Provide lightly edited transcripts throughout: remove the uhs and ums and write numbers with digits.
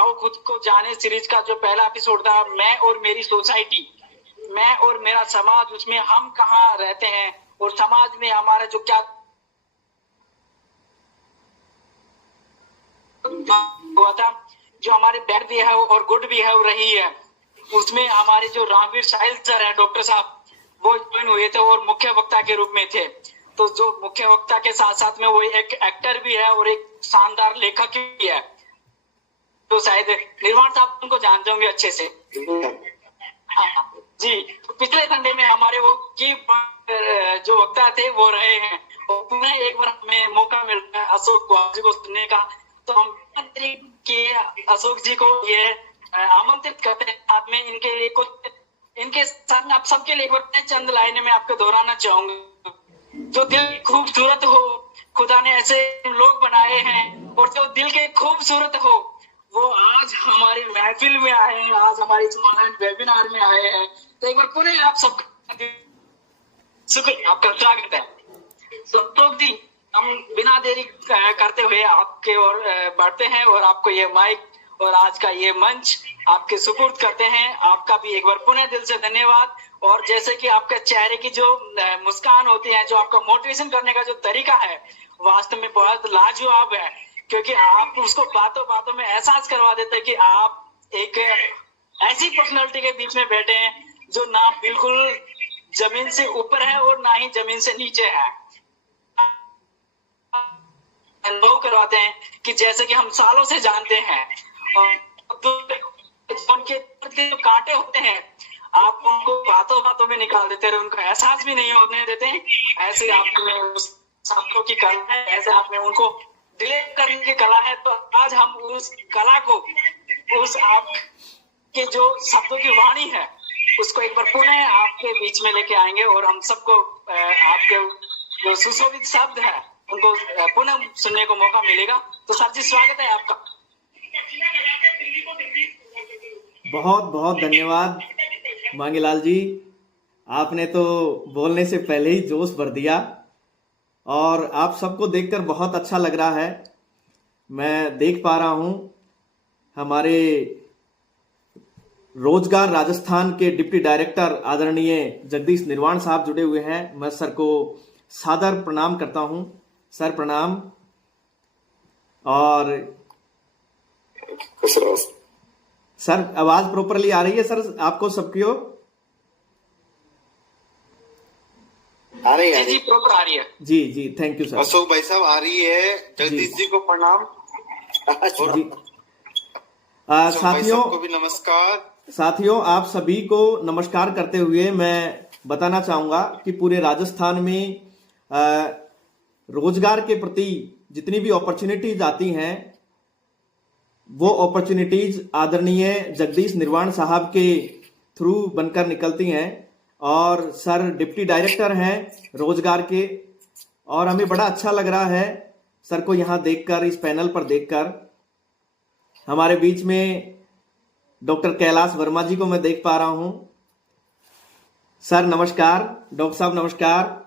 आओ खुद को जाने सीरीज का जो पहला एपिसोड था, मैं और मेरी सोसाइटी, मैं और मेरा समाज, उसमें हम कहाँ रहते हैं और समाज में हमारा जो क्या हुआ था, जो हमारे बैड भी है और गुड भी है रही है, उसमें हमारे जो रामवीर साहिल सर है, डॉक्टर साहब, वो ज्वाइन हुए थे और मुख्य वक्ता के रूप में थे। तो जो मुख्य वक्ता के साथ साथ में वो एक एक्टर भी है और एक शानदार लेखक भी है। तो शायद निर्वाण साहब उनको जानते होंगे अच्छे से। हाँ जी, तो पिछले संडे में हमारे वो की जो वक्ता थे वो रहे हैं और पुनः एक बार हमें मौका मिल रहा है अशोक जी को सुनने का। तो हम अशोक जी को ये आमंत्रित करते हैं, साथ में इनके लिए कुछ, इनके साथ आप सबके लिए चंद लाइनें मैं आपको दोहराना चाहूंगा। जो दिल खूबसूरत हो, खुदा ने ऐसे लोग बनाए हैं, और जो दिल के खूबसूरत हो वो आज हमारी महफिल में आए हैं, आज हमारे इस ऑनलाइन वेबिनार में आए हैं। तो एक बार पुनः आप सब शुक्रिया, आपका स्वागत है। तो जी, हम बिना देरी करते हुए आपके ओर बढ़ते हैं और आपको ये माइक और आज का ये मंच आपके सुपुर्द करते हैं। आपका भी एक बार पुनः दिल से धन्यवाद। और जैसे कि आपके चेहरे की जो मुस्कान होती है, जो आपका मोटिवेशन करने का जो तरीका है, वास्तव में बहुत लाजवाब है, क्योंकि आप उसको बातों बातों में एहसास करवा देते हैं कि आप एक ऐसी पर्सनालिटी के बीच में बैठे हैं जो ना बिल्कुल जमीन से ऊपर है और ना ही जमीन से नीचे है। अनुभव करवाते हैं कि जैसे कि हम सालों से जानते हैं, और उनके जो कांटे होते हैं आप उनको बातों बातों में निकाल देते हैं, उनको एहसास भी नहीं होने देते हैं। ऐसे आप में उस शब्दों की कला है, ऐसे आप में उनको डिलीट करने की कला है। तो आज हम उस कला को, उस आप के जो शब्दों की वाणी है, उसको एक बार पुनः आपके बीच में लेके आएंगे और हम सबको आपके जो सुशोभित शब्द है उनको पुनः सुनने को मौका मिलेगा। तो सर जी, स्वागत है आपका। बहुत बहुत धन्यवाद मांगेलाल जी, आपने तो बोलने से पहले ही जोश भर दिया और आप सबको देखकर बहुत अच्छा लग रहा है। मैं देख पा रहा हूं हमारे रोजगार राजस्थान के डिप्टी डायरेक्टर आदरणीय जगदीश निर्वाण साहब जुड़े हुए हैं। मैं सर को सादर प्रणाम करता हूं। सर प्रणाम। और सर, आवाज प्रॉपरली आ रही है सर आपको सबकी ओर? आ रही है जी, प्रॉपर आ रही है। जी जी, थैंक यू सर। अशोक भाई साहब आ रही है। जगदीश जी को प्रणाम। जी साथियों को भी नमस्कार। साथियों, आप सभी को नमस्कार करते हुए मैं बताना चाहूंगा कि पूरे राजस्थान में रोजगार के प्रति जितनी भी अपॉर्चुनिटीज आती हैं, वो अपॉर्चुनिटीज आदरणीय जगदीश निर्वाण साहब के थ्रू बनकर निकलती हैं। और सर डिप्टी डायरेक्टर हैं रोजगार के, और हमें बड़ा अच्छा लग रहा है सर को यहाँ देखकर, इस पैनल पर देखकर। हमारे बीच में डॉक्टर कैलाश वर्मा जी को मैं देख पा रहा हूं। सर नमस्कार। डॉक्टर साहब नमस्कार।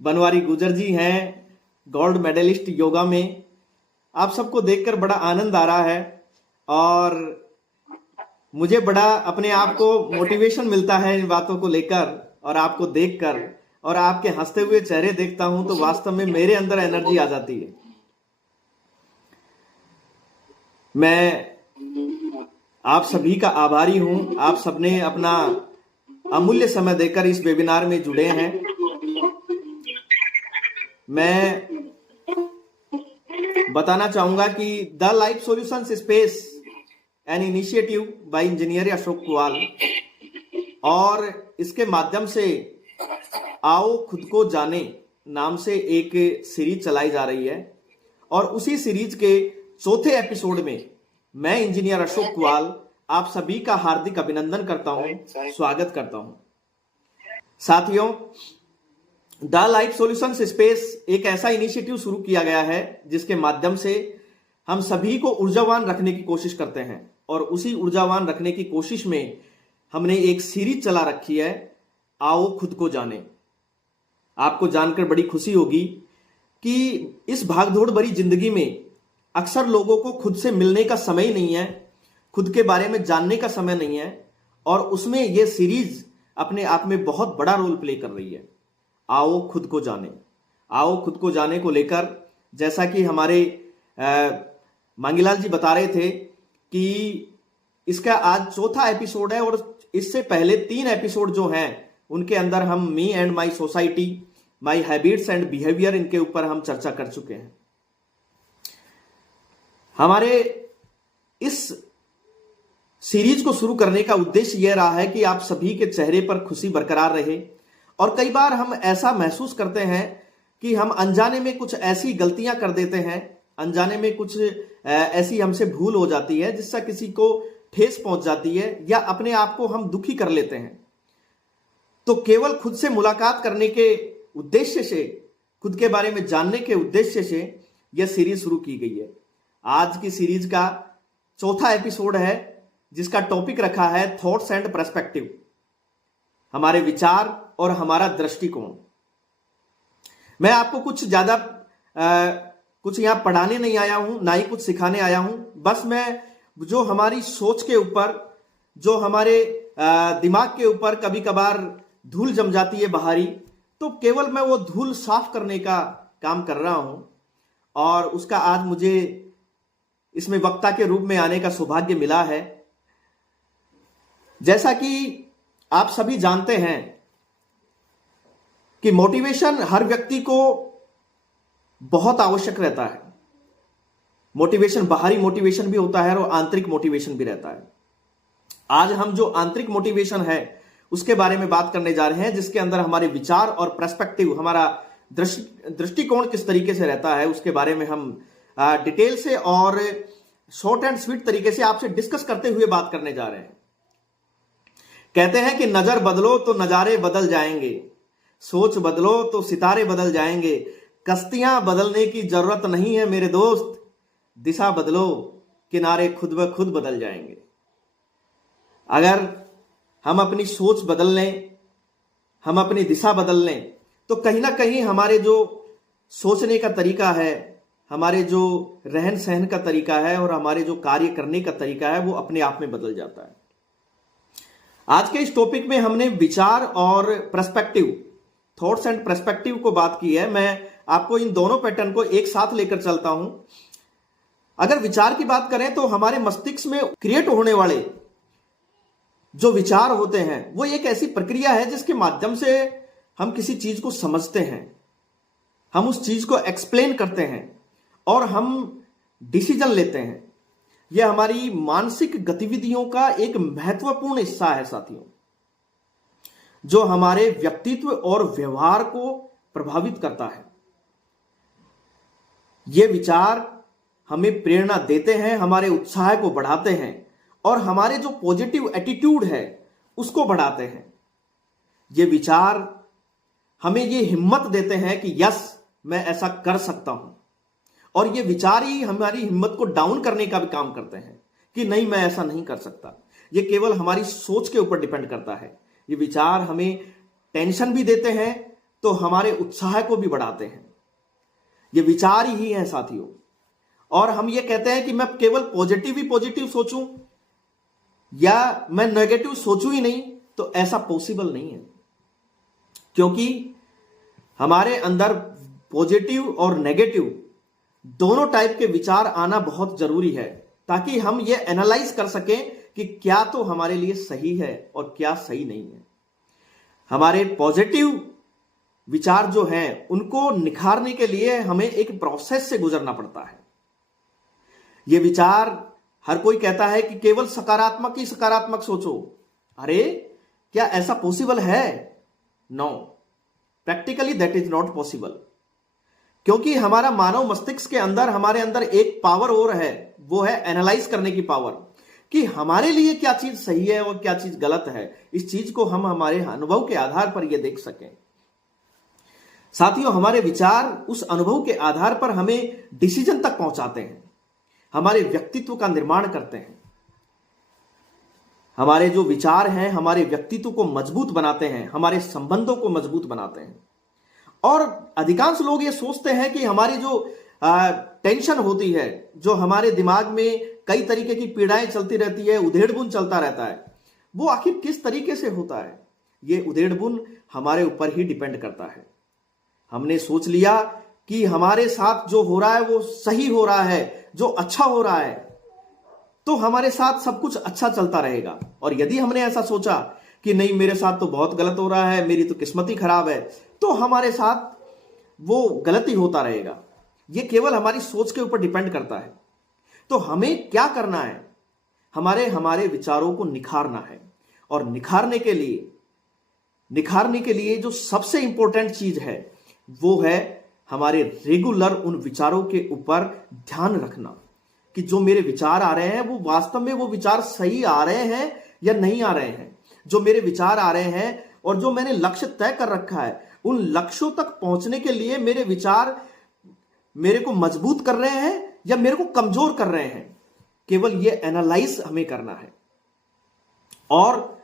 बनवारी गुजर जी हैं, गोल्ड मेडलिस्ट योगा में। आप सबको देखकर बड़ा आनंद आ रहा है और मुझे बड़ा अपने आप को मोटिवेशन मिलता है इन बातों को लेकर, और आपको देखकर और आपके हंसते हुए चेहरे देखता हूं तो वास्तव में मेरे अंदर एनर्जी आ जाती है। मैं आप सभी का आभारी हूं। आप सबने अपना अमूल्य समय देकर इस वेबिनार में जुड़े हैं। मैं बताना चाहूंगा कि the life solutions space an initiative by engineer Ashok Kuwal, और इसके माध्यम से आओ खुद को जाने नाम से एक सीरीज चलाई जा रही है। और उसी सीरीज के चौथे एपिसोड में मैं इंजीनियर अशोक कुवाल आप सभी का हार्दिक अभिनंदन करता हूं, स्वागत करता हूं। साथियों, द लाइफ सॉल्यूशंस स्पेस एक ऐसा इनिशिएटिव शुरू किया गया है जिसके माध्यम से हम सभी को ऊर्जावान रखने की कोशिश करते हैं, और उसी ऊर्जावान रखने की कोशिश में हमने एक सीरीज चला रखी है, आओ खुद को जाने। आपको जानकर बड़ी खुशी होगी कि इस भागदौड़ भरी जिंदगी में अक्सर लोगों को खुद से मिलने का समय ही नहीं है, खुद के बारे में जानने का समय नहीं है, और उसमें यह सीरीज अपने आप में बहुत बड़ा रोल प्ले कर रही है। आओ खुद को जाने, आओ खुद को जाने को लेकर जैसा कि हमारे मांगीलाल जी बता रहे थे कि इसका आज चौथा एपिसोड है, और इससे पहले 3 एपिसोड जो हैं उनके अंदर हम me and my society, my habits and behaviour, इनके ऊपर हम चर्चा कर चुके हैं। हमारे इस सीरीज को शुरू करने का उद्देश्य यह रहा है कि आप सभी के चेहरे पर खुशी बरकरार रहे। और कई बार हम ऐसा महसूस करते हैं कि हम अनजाने में कुछ ऐसी गलतियां कर देते हैं, अनजाने में कुछ ऐसी हमसे भूल हो जाती है जिससे किसी को ठेस पहुंच जाती है, या अपने आप को हम दुखी कर लेते हैं। तो केवल खुद से मुलाकात करने के उद्देश्य से, खुद के बारे में जानने के उद्देश्य से यह सीरीज शुरू की गई है। आज की सीरीज का चौथा एपिसोड है जिसका टॉपिक रखा है थॉट्स एंड पर्सपेक्टिव, हमारे विचार और हमारा दृष्टिकोण। मैं आपको कुछ ज्यादा कुछ यहां पढ़ाने नहीं आया हूं, ना ही कुछ सिखाने आया हूं। बस मैं जो हमारी सोच के ऊपर, जो हमारे दिमाग के ऊपर कभी कभार धूल जम जाती है बाहरी, तो केवल मैं वो धूल साफ करने का काम कर रहा हूं। और उसका आज मुझे इसमें वक्ता के रूप में आने का सौभाग्य मिला है। जैसा कि आप सभी जानते हैं कि मोटिवेशन हर व्यक्ति को बहुत आवश्यक रहता है। मोटिवेशन बाहरी मोटिवेशन भी होता है और आंतरिक मोटिवेशन भी रहता है। आज हम जो आंतरिक मोटिवेशन है उसके बारे में बात करने जा रहे हैं, जिसके अंदर हमारे विचार और पर्सपेक्टिव, हमारा दृष्टिकोण किस तरीके से रहता है, उसके बारे में हम डिटेल से और शॉर्ट एंड स्वीट तरीके से आपसे डिस्कस करते हुए बात करने जा रहे हैं। कहते हैं कि नजर बदलो तो नजारे बदल जाएंगे, सोच बदलो तो सितारे बदल जाएंगे, कश्तियां बदलने की जरूरत नहीं है मेरे दोस्त, दिशा बदलो किनारे खुद ब खुद बदल जाएंगे। अगर हम अपनी सोच बदल लें, हम अपनी दिशा बदल लें, तो कहीं ना कहीं हमारे जो सोचने का तरीका है, हमारे जो रहन सहन का तरीका है और हमारे जो कार्य करने का तरीका है, वो अपने आप में बदल जाता है। आज के इस टॉपिक में हमने विचार और पर्सपेक्टिव, थॉट्स एंड पर्सपेक्टिव को बात की है। मैं आपको इन दोनों पैटर्न को एक साथ लेकर चलता हूं। अगर विचार की बात करें तो हमारे मस्तिष्क में क्रिएट होने वाले जो विचार होते हैं वो एक ऐसी प्रक्रिया है जिसके माध्यम से हम किसी चीज को समझते हैं, हम उस चीज को एक्सप्लेन करते हैं और हम डिसीजन लेते हैं। यह हमारी मानसिक गतिविधियों का एक महत्वपूर्ण हिस्सा है साथियों, जो हमारे व्यक्तित्व और व्यवहार को प्रभावित करता है। ये विचार हमें प्रेरणा देते हैं, हमारे उत्साह को बढ़ाते हैं और हमारे जो पॉजिटिव एटीट्यूड है उसको बढ़ाते हैं। ये विचार हमें ये हिम्मत देते हैं कि यस, मैं ऐसा कर सकता हूं, और ये विचार ही हमारी हिम्मत को डाउन करने का भी काम करते हैं कि नहीं, मैं ऐसा नहीं कर सकता। ये केवल हमारी सोच के ऊपर डिपेंड करता है। ये विचार हमें टेंशन भी देते हैं तो हमारे उत्साह को भी बढ़ाते हैं। ये विचार ही है साथियों। और हम ये कहते हैं कि मैं केवल पॉजिटिव ही पॉजिटिव सोचूं या मैं नेगेटिव सोचूं ही नहीं, तो ऐसा पॉसिबल नहीं है, क्योंकि हमारे अंदर पॉजिटिव और नेगेटिव दोनों टाइप के विचार आना बहुत जरूरी है, ताकि हम ये एनालाइज कर सकें कि क्या तो हमारे लिए सही है और क्या सही नहीं है। हमारे पॉजिटिव विचार जो हैं उनको निखारने के लिए हमें एक प्रोसेस से गुजरना पड़ता है। ये विचार, हर कोई कहता है कि केवल सकारात्मक ही सकारात्मक सोचो। अरे, क्या ऐसा पॉसिबल है? No, practically that is not possible, क्योंकि हमारा मानव मस्तिष्क के अंदर, हमारे अंदर एक पावर और है, वो है एनालाइज करने की पावर, कि हमारे लिए क्या चीज सही है और क्या चीज गलत है। इस चीज को हम हमारे अनुभव के आधार पर यह देख सकें। साथियों, हमारे विचार उस अनुभव के आधार पर हमें डिसीजन तक पहुंचाते हैं, हमारे व्यक्तित्व का निर्माण करते हैं। हमारे जो विचार हैं हमारे व्यक्तित्व को मजबूत बनाते हैं, हमारे संबंधों को मजबूत बनाते हैं। और अधिकांश लोग ये सोचते हैं कि हमारी जो टेंशन होती है, जो हमारे दिमाग में कई तरीके की पीड़ाएं चलती रहती है, उधेड़-बुन चलता रहता है, वो आखिर किस तरीके से होता है? ये उधेड़-बुन हमारे ऊपर ही डिपेंड करता है। हमने सोच लिया कि हमारे साथ जो हो रहा है वो सही हो रहा है, जो अच्छा हो रहा है, तो हमारे साथ सब कुछ अच्छा चलता रहेगा। और यदि हमने ऐसा सोचा कि नहीं, मेरे साथ तो बहुत गलत हो रहा है, मेरी तो किस्मत ही खराब है, तो हमारे साथ वो गलती होता रहेगा। ये केवल हमारी सोच के ऊपर डिपेंड करता है। तो हमें क्या करना है? हमारे विचारों को निखारना है। और निखारने के लिए जो सबसे इंपॉर्टेंट चीज है वो है हमारे रेगुलर उन विचारों के ऊपर ध्यान रखना कि जो मेरे विचार आ रहे हैं वो वास्तव में वो विचार सही आ रहे हैं या नहीं आ रहे हैं। जो मेरे विचार आ रहे हैं और जो मैंने लक्ष्य तय कर रखा है, उन लक्ष्यों तक पहुंचने के लिए मेरे विचार मेरे को मजबूत कर रहे हैं या मेरे को कमजोर कर रहे हैं। केवल ये एनालाइज हमें करना है। और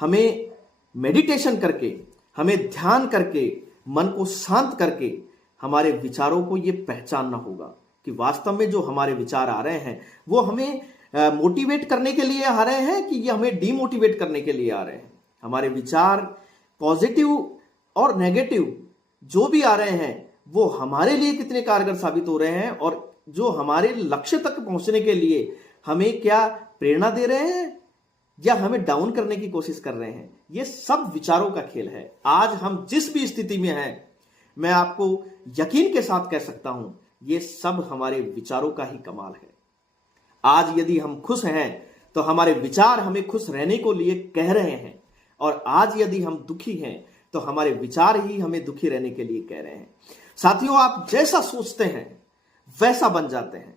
हमें मेडिटेशन करके, हमें ध्यान करके, मन को शांत करके हमारे विचारों को ये पहचानना होगा कि वास्तव में जो हमारे विचार आ रहे हैं वो हमें मोटिवेट करने के लिए आ रहे हैं कि ये हमें डीमोटिवेट करने के लिए आ रहे हैं। हमारे विचार पॉजिटिव और नेगेटिव जो भी आ रहे हैं वो हमारे लिए कितने कारगर साबित हो रहे हैं और जो हमारे लक्ष्य तक पहुंचने के लिए हमें क्या प्रेरणा दे रहे हैं या हमें डाउन करने की कोशिश कर रहे हैं। ये सब विचारों का खेल है। आज हम जिस भी स्थिति में हैं, मैं आपको यकीन के साथ कह सकता हूं, ये सब हमारे विचारों का ही कमाल है। आज यदि हम खुश हैं तो हमारे विचार हमें खुश रहने को लिए कह रहे हैं, और आज यदि हम दुखी हैं तो हमारे विचार ही हमें दुखी रहने के लिए कह रहे हैं। साथियों, आप जैसा सोचते हैं वैसा बन जाते हैं।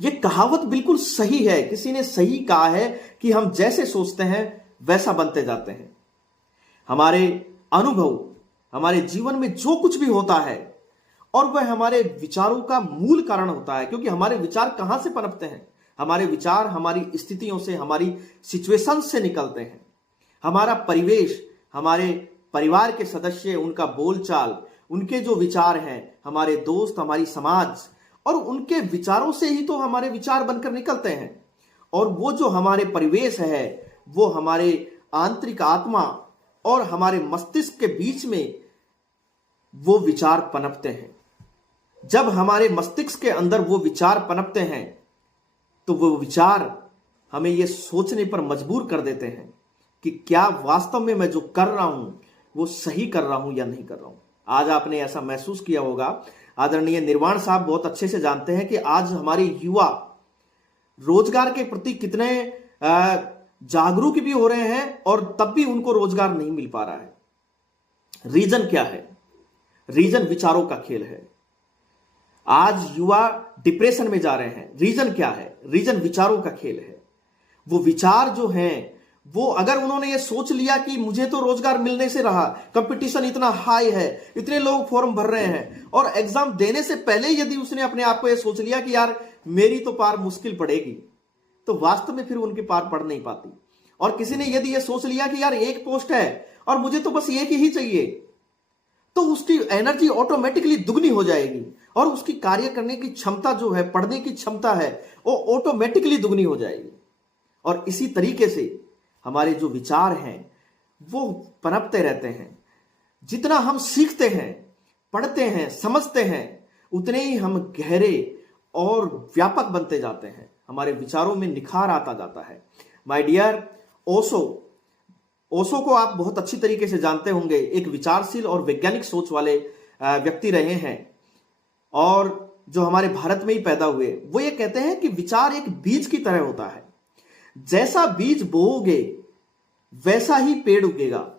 यह कहावत बिल्कुल सही है। किसी ने सही कहा है कि हम जैसे सोचते हैं वैसा बनते जाते हैं। हमारे अनुभव, हमारे जीवन में जो कुछ भी होता है, और वह हमारे विचारों का मूल कारण होता है। क्योंकि हमारे विचार कहां से पनपते हैं? हमारे विचार हमारी स्थितियों से, हमारी सिचुएशन से निकलते हैं। हमारा परिवेश, हमारे परिवार के सदस्य, उनका बोलचाल, उनके जो विचार हैं, हमारे दोस्त, हमारी समाज, और उनके विचारों से ही तो हमारे विचार बनकर निकलते हैं। और वो जो हमारे परिवेश है वो हमारे आंतरिक आत्मा और हमारे मस्तिष्क के बीच में वो विचार पनपते हैं। जब हमारे मस्तिष्क के अंदर वो विचार पनपते हैं तो वो विचार हमें ये सोचने पर मजबूर कर देते हैं कि क्या वास्तव में मैं जो कर रहा हूं वो सही कर रहा हूं या नहीं कर रहा हूं। आज आपने ऐसा महसूस किया होगा। आदरणीय निर्वाण साहब बहुत अच्छे से जानते हैं कि आज हमारे युवा रोजगार के प्रति कितने जागरूक भी हो रहे हैं और तब भी उनको रोजगार नहीं मिल पा रहा है। रीजन क्या है? रीजन विचारों का खेल है। आज युवा डिप्रेशन में जा रहे हैं। रीजन क्या है? रीजन विचारों का खेल है। वो विचार जो हैं, वो अगर उन्होंने ये सोच लिया कि मुझे तो रोजगार मिलने से रहा, कंपटीशन इतना हाई है, इतने लोग फॉर्म भर रहे हैं, और एग्जाम देने से पहले यदि उसने अपने आप को ये सोच लिया कि यार मेरी तो पार मुश्किल पड़ेगी, तो वास्तव में फिर उनकी पार पड़ नहीं पाती। और किसी ने यदि ये सोच लिया कि यार एक पोस्ट है और मुझे तो बस एक ही चाहिए, तो उसकी एनर्जी ऑटोमेटिकली दुगनी हो जाएगी और उसकी कार्य करने की क्षमता जो है, पढ़ने की क्षमता है, वो ऑटोमेटिकली दुगनी हो जाएगी। और इसी तरीके से हमारे जो विचार हैं वो पनपते रहते हैं। जितना हम सीखते हैं, पढ़ते हैं, समझते हैं, उतने ही हम गहरे और व्यापक बनते जाते हैं। हमारे विचारों में निखार आता जाता है। माय डियर, ओशो को आप बहुत अच्छी तरीके से जानते होंगे। एक विचारशील और वैज्ञानिक सोच वाले व्यक्ति रहे हैं और जो हमारे भारत में ही पैदा हुए। वो ये कहते हैं कि विचार एक बीज की तरह होता है। जैसा बीज बोओगे वैसा ही पेड़ उगेगा।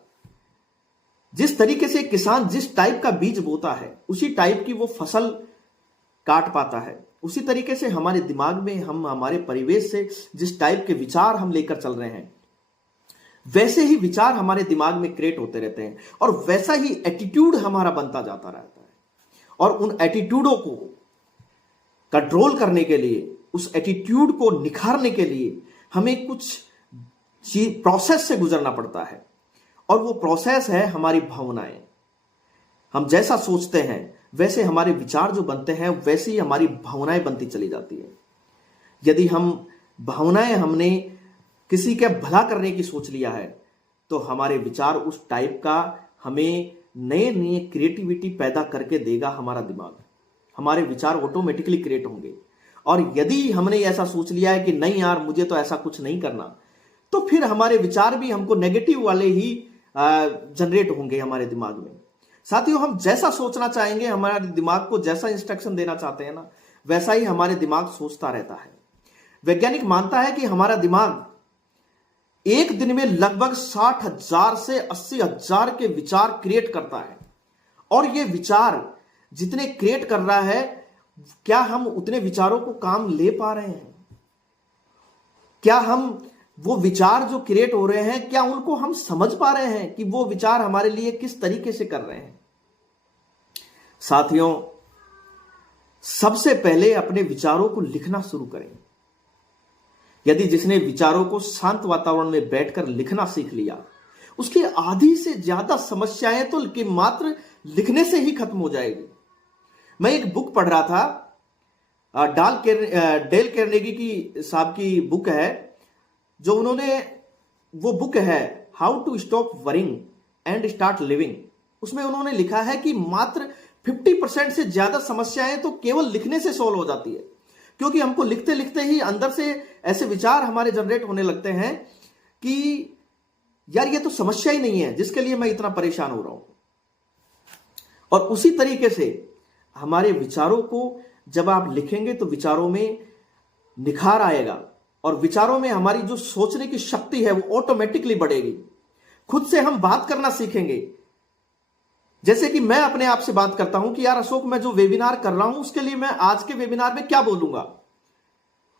जिस तरीके से किसान जिस टाइप का बीज बोता है उसी टाइप की वो फसल काट पाता है। उसी तरीके से हमारे दिमाग में हम हमारे परिवेश से जिस टाइप के विचार हम लेकर चल रहे हैं वैसे ही विचार हमारे दिमाग में क्रिएट होते रहते हैं और वैसा ही एटीट्यूड हमारा बनता जाता रहता है। और उन एटीट्यूडों को कंट्रोल करने के लिए, उस एटीट्यूड को निखारने के लिए हमें कुछ प्रोसेस से गुजरना पड़ता है। और वो प्रोसेस है हमारी भावनाएं। हम जैसा सोचते हैं वैसे हमारे विचार जो बनते हैं वैसे ही हमारी भावनाएं बनती चली जाती है। यदि हम भावनाएं हमने किसी के भला करने की सोच लिया है तो हमारे विचार उस टाइप का हमें नए नए क्रिएटिविटी पैदा करके देगा हमारा दिमाग। हमारे विचार ऑटोमेटिकली क्रिएट होंगे। और यदि हमने ऐसा सोच लिया है कि नहीं यार मुझे तो ऐसा कुछ नहीं करना, तो फिर हमारे विचार भी हमको नेगेटिव वाले ही जनरेट होंगे हमारे दिमाग में। साथियों, हम जैसा सोचना चाहेंगे, हमारे दिमाग को जैसा इंस्ट्रक्शन देना चाहते हैं ना, वैसा ही हमारे दिमाग सोचता रहता है। वैज्ञानिक मानता है कि हमारा दिमाग एक दिन में लगभग 60,000 से 80,000 के विचार क्रिएट करता है। और ये विचार जितने क्रिएट कर रहा है, क्या हम उतने विचारों को काम ले पा रहे हैं? क्या हम वो विचार जो क्रिएट हो रहे हैं, क्या उनको हम समझ पा रहे हैं कि वो विचार हमारे लिए किस तरीके से कर रहे हैं? साथियों, सबसे पहले अपने विचारों को लिखना शुरू करें। यदि जिसने विचारों को शांत वातावरण में बैठकर लिखना सीख लिया, उसकी आधी से ज्यादा समस्याएं तो कि मात्र लिखने से ही खत्म हो जाएगी। मैं एक बुक पढ़ रहा था, डेल कार्नेगी की साहब की बुक है, जो उन्होंने, वो बुक है how to stop worrying and start living. उसमें उन्होंने लिखा है कि मात्र 50% से ज्यादा समस्याएं तो केवल लिखने से सॉल्व हो जाती है। क्योंकि हमको लिखते लिखते ही अंदर से ऐसे विचार हमारे जनरेट होने लगते हैं कि यार ये तो समस्या ही नहीं है जिसके लिए मैं इतना परेशान हो रहा हूं। और उसी तरीके से हमारे विचारों को जब आप लिखेंगे तो विचारों में निखार आएगा और विचारों में हमारी जो सोचने की शक्ति है वो ऑटोमेटिकली बढ़ेगी। खुद से हम बात करना सीखेंगे। जैसे कि मैं अपने आप से बात करता हूं कि यार अशोक, मैं जो वेबिनार कर रहा हूं उसके लिए मैं आज के वेबिनार में क्या बोलूंगा,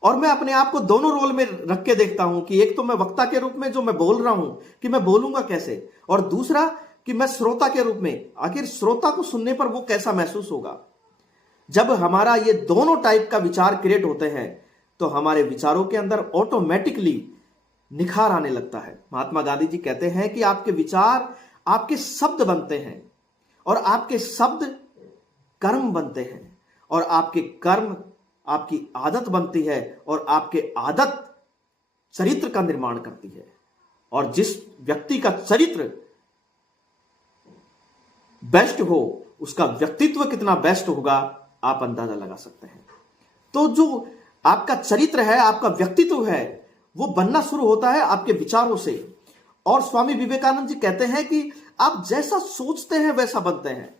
और मैं अपने आप को दोनों रोल में रख के देखता हूं कि एक तो मैं वक्ता के रूप में जो मैं बोल रहा हूं कि मैं बोलूंगा कैसे, और दूसरा कि मैं श्रोता के रूप में, आखिर श्रोता को सुनने पर वो कैसा महसूस होगा। जब हमारा ये दोनों टाइप का विचार क्रिएट होते हैं तो हमारे विचारों के अंदर ऑटोमेटिकली निखार आने लगता है। महात्मा गांधी जी कहते हैं कि आपके विचार आपके शब्द बनते हैं और आपके शब्द कर्म बनते हैं और आपके कर्म आपकी आदत बनती है और आपके आदत चरित्र का निर्माण करती है। और जिस व्यक्ति का चरित्र बेस्ट हो उसका व्यक्तित्व कितना बेस्ट होगा आप अंदाजा लगा सकते हैं। तो जो आपका चरित्र है, आपका व्यक्तित्व है, वो बनना शुरू होता है आपके विचारों से। और स्वामी विवेकानंद जी कहते हैं कि आप जैसा सोचते हैं वैसा बनते हैं,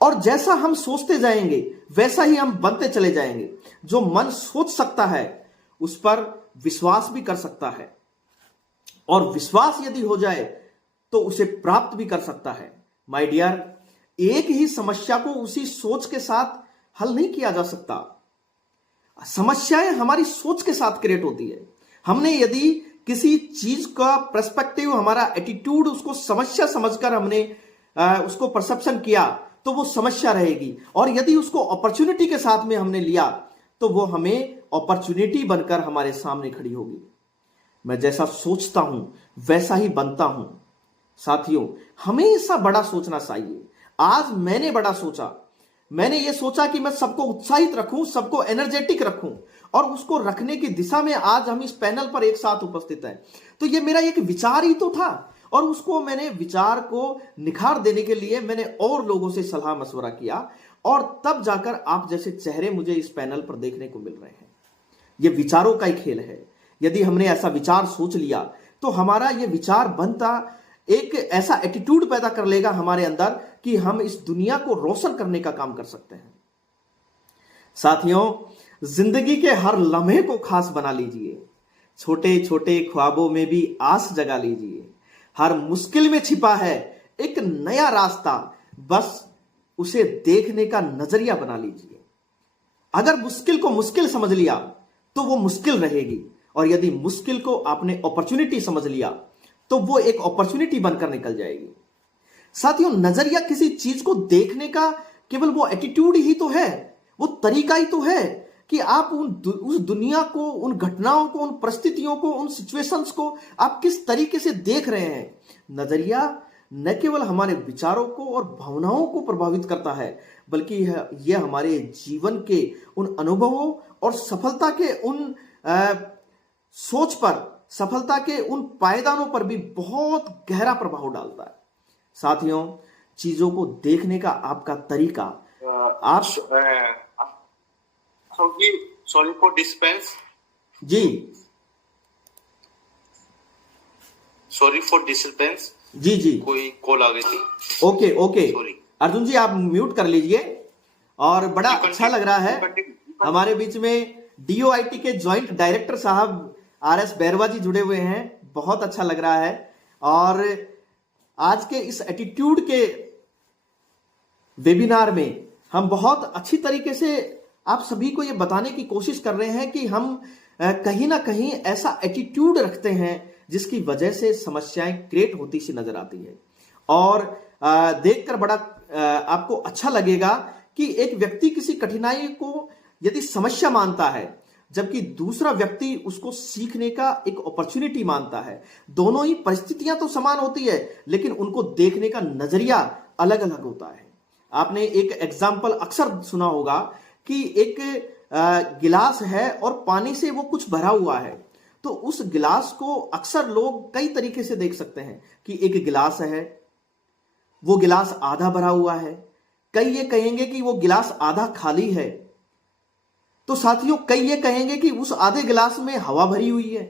और जैसा हम सोचते जाएंगे वैसा ही हम बनते चले जाएंगे। जो मन सोच सकता है उस पर विश्वास भी कर सकता है, और विश्वास यदि हो जाए तो उसे प्राप्त भी कर सकता है। माय डियर, एक ही समस्या को उसी सोच के साथ हल नहीं किया जा सकता। समस्याएं हमारी सोच के साथ क्रिएट होती है। हमने यदि किसी चीज का पर्सपेक्टिव, हमारा एटीट्यूड, उसको समस्या समझकर हमने उसको परसेप्शन किया तो वो समस्या रहेगी, और यदि उसको अपॉर्चुनिटी के साथ में हमने लिया तो वो हमें अपॉर्चुनिटी बनकर हमारे सामने खड़ी होगी। मैं जैसा सोचता हूं वैसा ही बनता हूं। साथियों, हमेशा बड़ा सोचना चाहिए। आज मैंने बड़ा सोचा, मैंने ये सोचा कि मैं सबको उत्साहित रखूं, सबको एनर्जेटिक रखूं, और उसको रखने की दिशा में आज हम इस पैनल पर एक साथ उपस्थित हैं। तो ये मेरा एक विचार ही तो था, और उसको मैंने विचार को निखार देने के लिए मैंने और लोगों से सलाह मशवरा किया, और तब जाकर आप जैसे चेहरे मुझे इस पैनल पर देखने को मिल रहे हैं। ये विचारों का ही खेल है। यदि हमने ऐसा विचार सोच लिया तो हमारा ये विचार बनता एक ऐसा एटीट्यूड पैदा कर लेगा हमारे अंदर कि हम इस दुनिया को रोशन करने का काम कर सकते हैं। साथियों, जिंदगी के हर लम्हे को खास बना लीजिए। छोटे छोटे ख्वाबों में भी आस जगा लीजिए। हर मुश्किल में छिपा है एक नया रास्ता, बस उसे देखने का नजरिया बना लीजिए। अगर मुश्किल को मुश्किल समझ लिया तो वो मुश्किल रहेगी, और यदि मुश्किल को आपने अपॉर्चुनिटी समझ लिया तो वो एक अपॉर्चुनिटी बनकर निकल जाएगी। साथियों, नजरिया किसी चीज को देखने का केवल वो एटीट्यूड ही तो है, वो तरीका ही तो है कि आप उस दुनिया को, उन घटनाओं को, उन परिस्थितियों को, उन सिचुएशंस को आप किस तरीके से देख रहे हैं। नजरिया न केवल हमारे विचारों को और भावनाओं को प्रभावित करता है, बल्कि यह हमारे जीवन के उन अनुभवों और सफलता के उन सोच पर, सफलता के उन पायदानों पर भी बहुत गहरा प्रभाव डालता है। साथियों, चीजों को देखने का आपका तरीका, आप सॉरी फॉर डिस्पेंस, जी सॉरी फॉर डिस्टर्बेंस, जी जी, कोई कॉल आ गई थी। Okay okay, sorry. Arjun ji आप म्यूट कर लीजिए। और बड़ा जी, अच्छा लग रहा है, continue। हमारे बीच में DOIT के ज्वाइंट डायरेक्टर साहब RS बैरवा जी जुड़े हुए हैं, बहुत अच्छा लग रहा है। और आज के इस एटीट्यूड के वेबिनार में हम बहुत अच्छी तरीके से आप सभी को ये बताने की कोशिश कर रहे हैं कि हम कहीं ना कहीं ऐसा एटीट्यूड रखते हैं जिसकी वजह से समस्याएं क्रिएट होती सी नजर आती है। और देखकर बड़ा आपको अच्छा लगेगा कि एक व्यक्ति किसी कठिनाई को यदि समस्या मानता है, जबकि दूसरा व्यक्ति उसको सीखने का एक अपॉर्चुनिटी मानता है। दोनों ही परिस्थितियां तो समान होती है, लेकिन उनको देखने का नजरिया अलग अलग होता है। आपने एक एग्जाम्पल अक्सर सुना होगा कि एक गिलास है और पानी से वो कुछ भरा हुआ है, तो उस गिलास को अक्सर लोग कई तरीके से देख सकते हैं कि एक गिलास है, वो गिलास आधा भरा हुआ है, कई ये कहेंगे कि वो गिलास आधा खाली है, तो साथियों कई ये कहेंगे कि उस आधे गिलास में हवा भरी हुई है।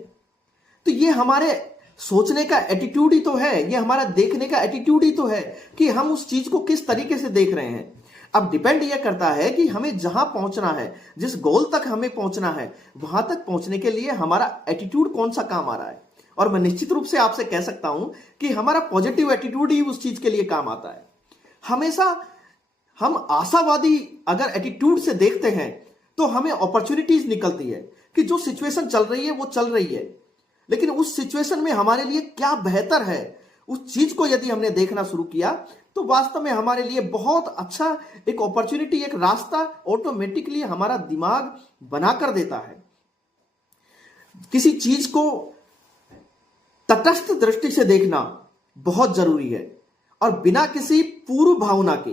तो ये हमारे सोचने का एटीट्यूड ही तो है, ये हमारा देखने का एटीट्यूड ही तो है कि हम उस चीज को किस तरीके से देख रहे हैं। अब डिपेंड यह करता है कि हमें जहां पहुंचना है, जिस गोल तक हमें पहुंचना है, वहां तक पहुंचने के लिए हमारा एटीट्यूड कौन सा काम आ रहा है। और मैं निश्चित रूप से आपसे कह सकता हूं कि हमारा पॉजिटिव एटीट्यूड ही उस चीज के लिए काम आता है। हमेशा हम आशावादी अगर एटीट्यूड से देखते हैं तो हमें अपॉर्चुनिटीज निकलती है कि जो सिचुएशन चल रही है वो चल रही है, लेकिन उस सिचुएशन में हमारे लिए क्या बेहतर है, उस चीज को यदि हमने देखना शुरू किया तो वास्तव में हमारे लिए बहुत अच्छा एक अपॉर्चुनिटी, एक रास्ता ऑटोमेटिकली हमारा दिमाग बनाकर देता है। किसी चीज को तटस्थ दृष्टि से देखना बहुत जरूरी है और बिना किसी पूर्व भावना के।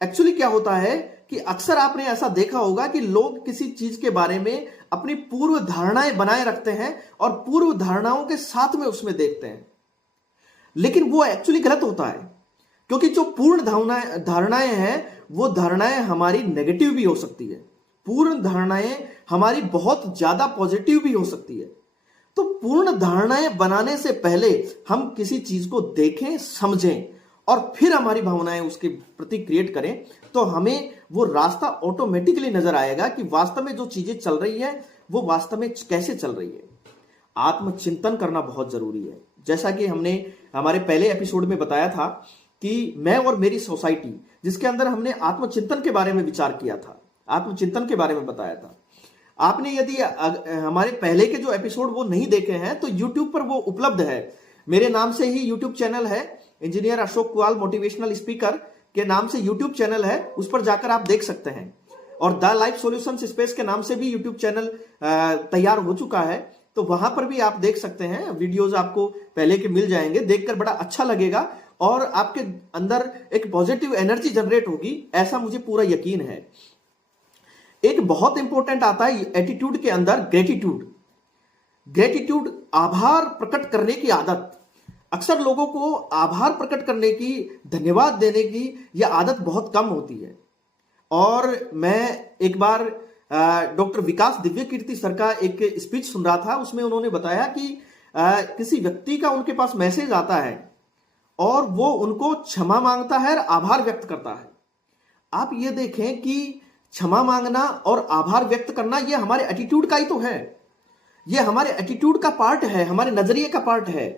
एक्चुअली क्या होता है कि अक्सर आपने ऐसा देखा होगा कि लोग किसी चीज के बारे में अपनी पूर्व धारणाएं बनाए रखते हैं और पूर्व धारणाओं के साथ में उसमें देखते हैं, लेकिन वो एक्चुअली गलत होता है, क्योंकि जो पूर्ण धारणाएं हैं वो धारणाएं हमारी नेगेटिव भी हो सकती है, पूर्ण धारणाएं हमारी बहुत ज्यादा पॉजिटिव भी हो सकती है। तो पूर्ण धारणाएं बनाने से पहले हम किसी चीज को देखें, समझें और फिर हमारी भावनाएं उसके प्रति क्रिएट करें, तो हमें वो रास्ता ऑटोमेटिकली नजर आएगा कि वास्तव में जो चीजें चल रही है वो वास्तव में कैसे चल रही है। आत्मचिंतन करना बहुत जरूरी है। जैसा कि हमने हमारे पहले एपिसोड में बताया था कि मैं और मेरी सोसाइटी, जिसके अंदर हमने आत्मचिंतन के बारे में विचार किया था, आत्मचिंतन के बारे में बताया था। आपने यदि हमारे पहले के जो एपिसोड वो नहीं देखे हैं तो YouTube पर वो उपलब्ध है। मेरे नाम से ही YouTube चैनल है, इंजीनियर अशोक कुआल मोटिवेशनल स्पीकर के नाम से YouTube चैनल है, उस पर जाकर आप देख सकते हैं। और द लाइफ सॉल्यूशंस स्पेस के नाम से भी YouTube चैनल तैयार हो चुका है, तो वहां पर भी आप देख सकते हैं। वीडियोस आपको पहले के मिल जाएंगे, देखकर बड़ा अच्छा लगेगा और आपके अंदर एक पॉजिटिव एनर्जी जनरेट होगी, ऐसा मुझे पूरा यकीन है। एक बहुत इंपॉर्टेंट आता है एटीट्यूड के अंदर ग्रेटिट्यूड। ग्रेटिट्यूड, आभार प्रकट करने की आदत। अक्सर लोगों को आभार प्रकट करने की, धन्यवाद देने की यह आदत बहुत कम होती है। और मैं एक बार डॉक्टर विकास दिव्य कीर्ति सर का एक स्पीच सुन रहा था, उसमें उन्होंने बताया कि किसी व्यक्ति का उनके पास मैसेज आता है और वो उनको क्षमा मांगता है और आभार व्यक्त करता है। आप ये देखें कि क्षमा मांगना और आभार व्यक्त करना ये हमारे एटीट्यूड का ही तो है, ये हमारे एटीट्यूड का पार्ट है, हमारे नजरिए का पार्ट है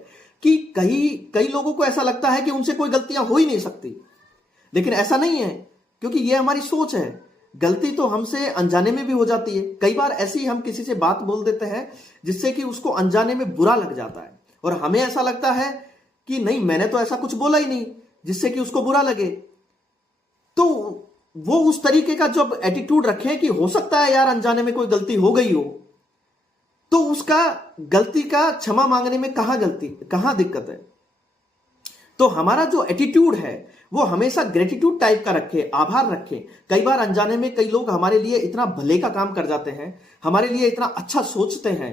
कि कई लोगों को ऐसा लगता है कि उनसे कोई गलतियां हो ही नहीं सकती, लेकिन ऐसा नहीं है, क्योंकि ये हमारी सोच है। गलती तो हमसे अनजाने में भी हो जाती है। कई बार ऐसी हम किसी से बात बोल देते हैं जिससे कि उसको अनजाने में बुरा लग जाता है और हमें ऐसा लगता है कि नहीं, मैंने तो ऐसा कुछ बोला ही नहीं जिससे कि उसको बुरा लगे। तो वो उस तरीके का जब एटीट्यूड रखे कि हो सकता है यार अनजाने में कोई गलती हो गई हो, तो उसका गलती का क्षमा मांगने में कहां दिक्कत है। तो हमारा जो एटीट्यूड है वो हमेशा ग्रेटिट्यूड टाइप का रखे, आभार रखें। कई बार अनजाने में कई लोग हमारे लिए इतना भले का काम कर जाते हैं, हमारे लिए इतना अच्छा सोचते हैं,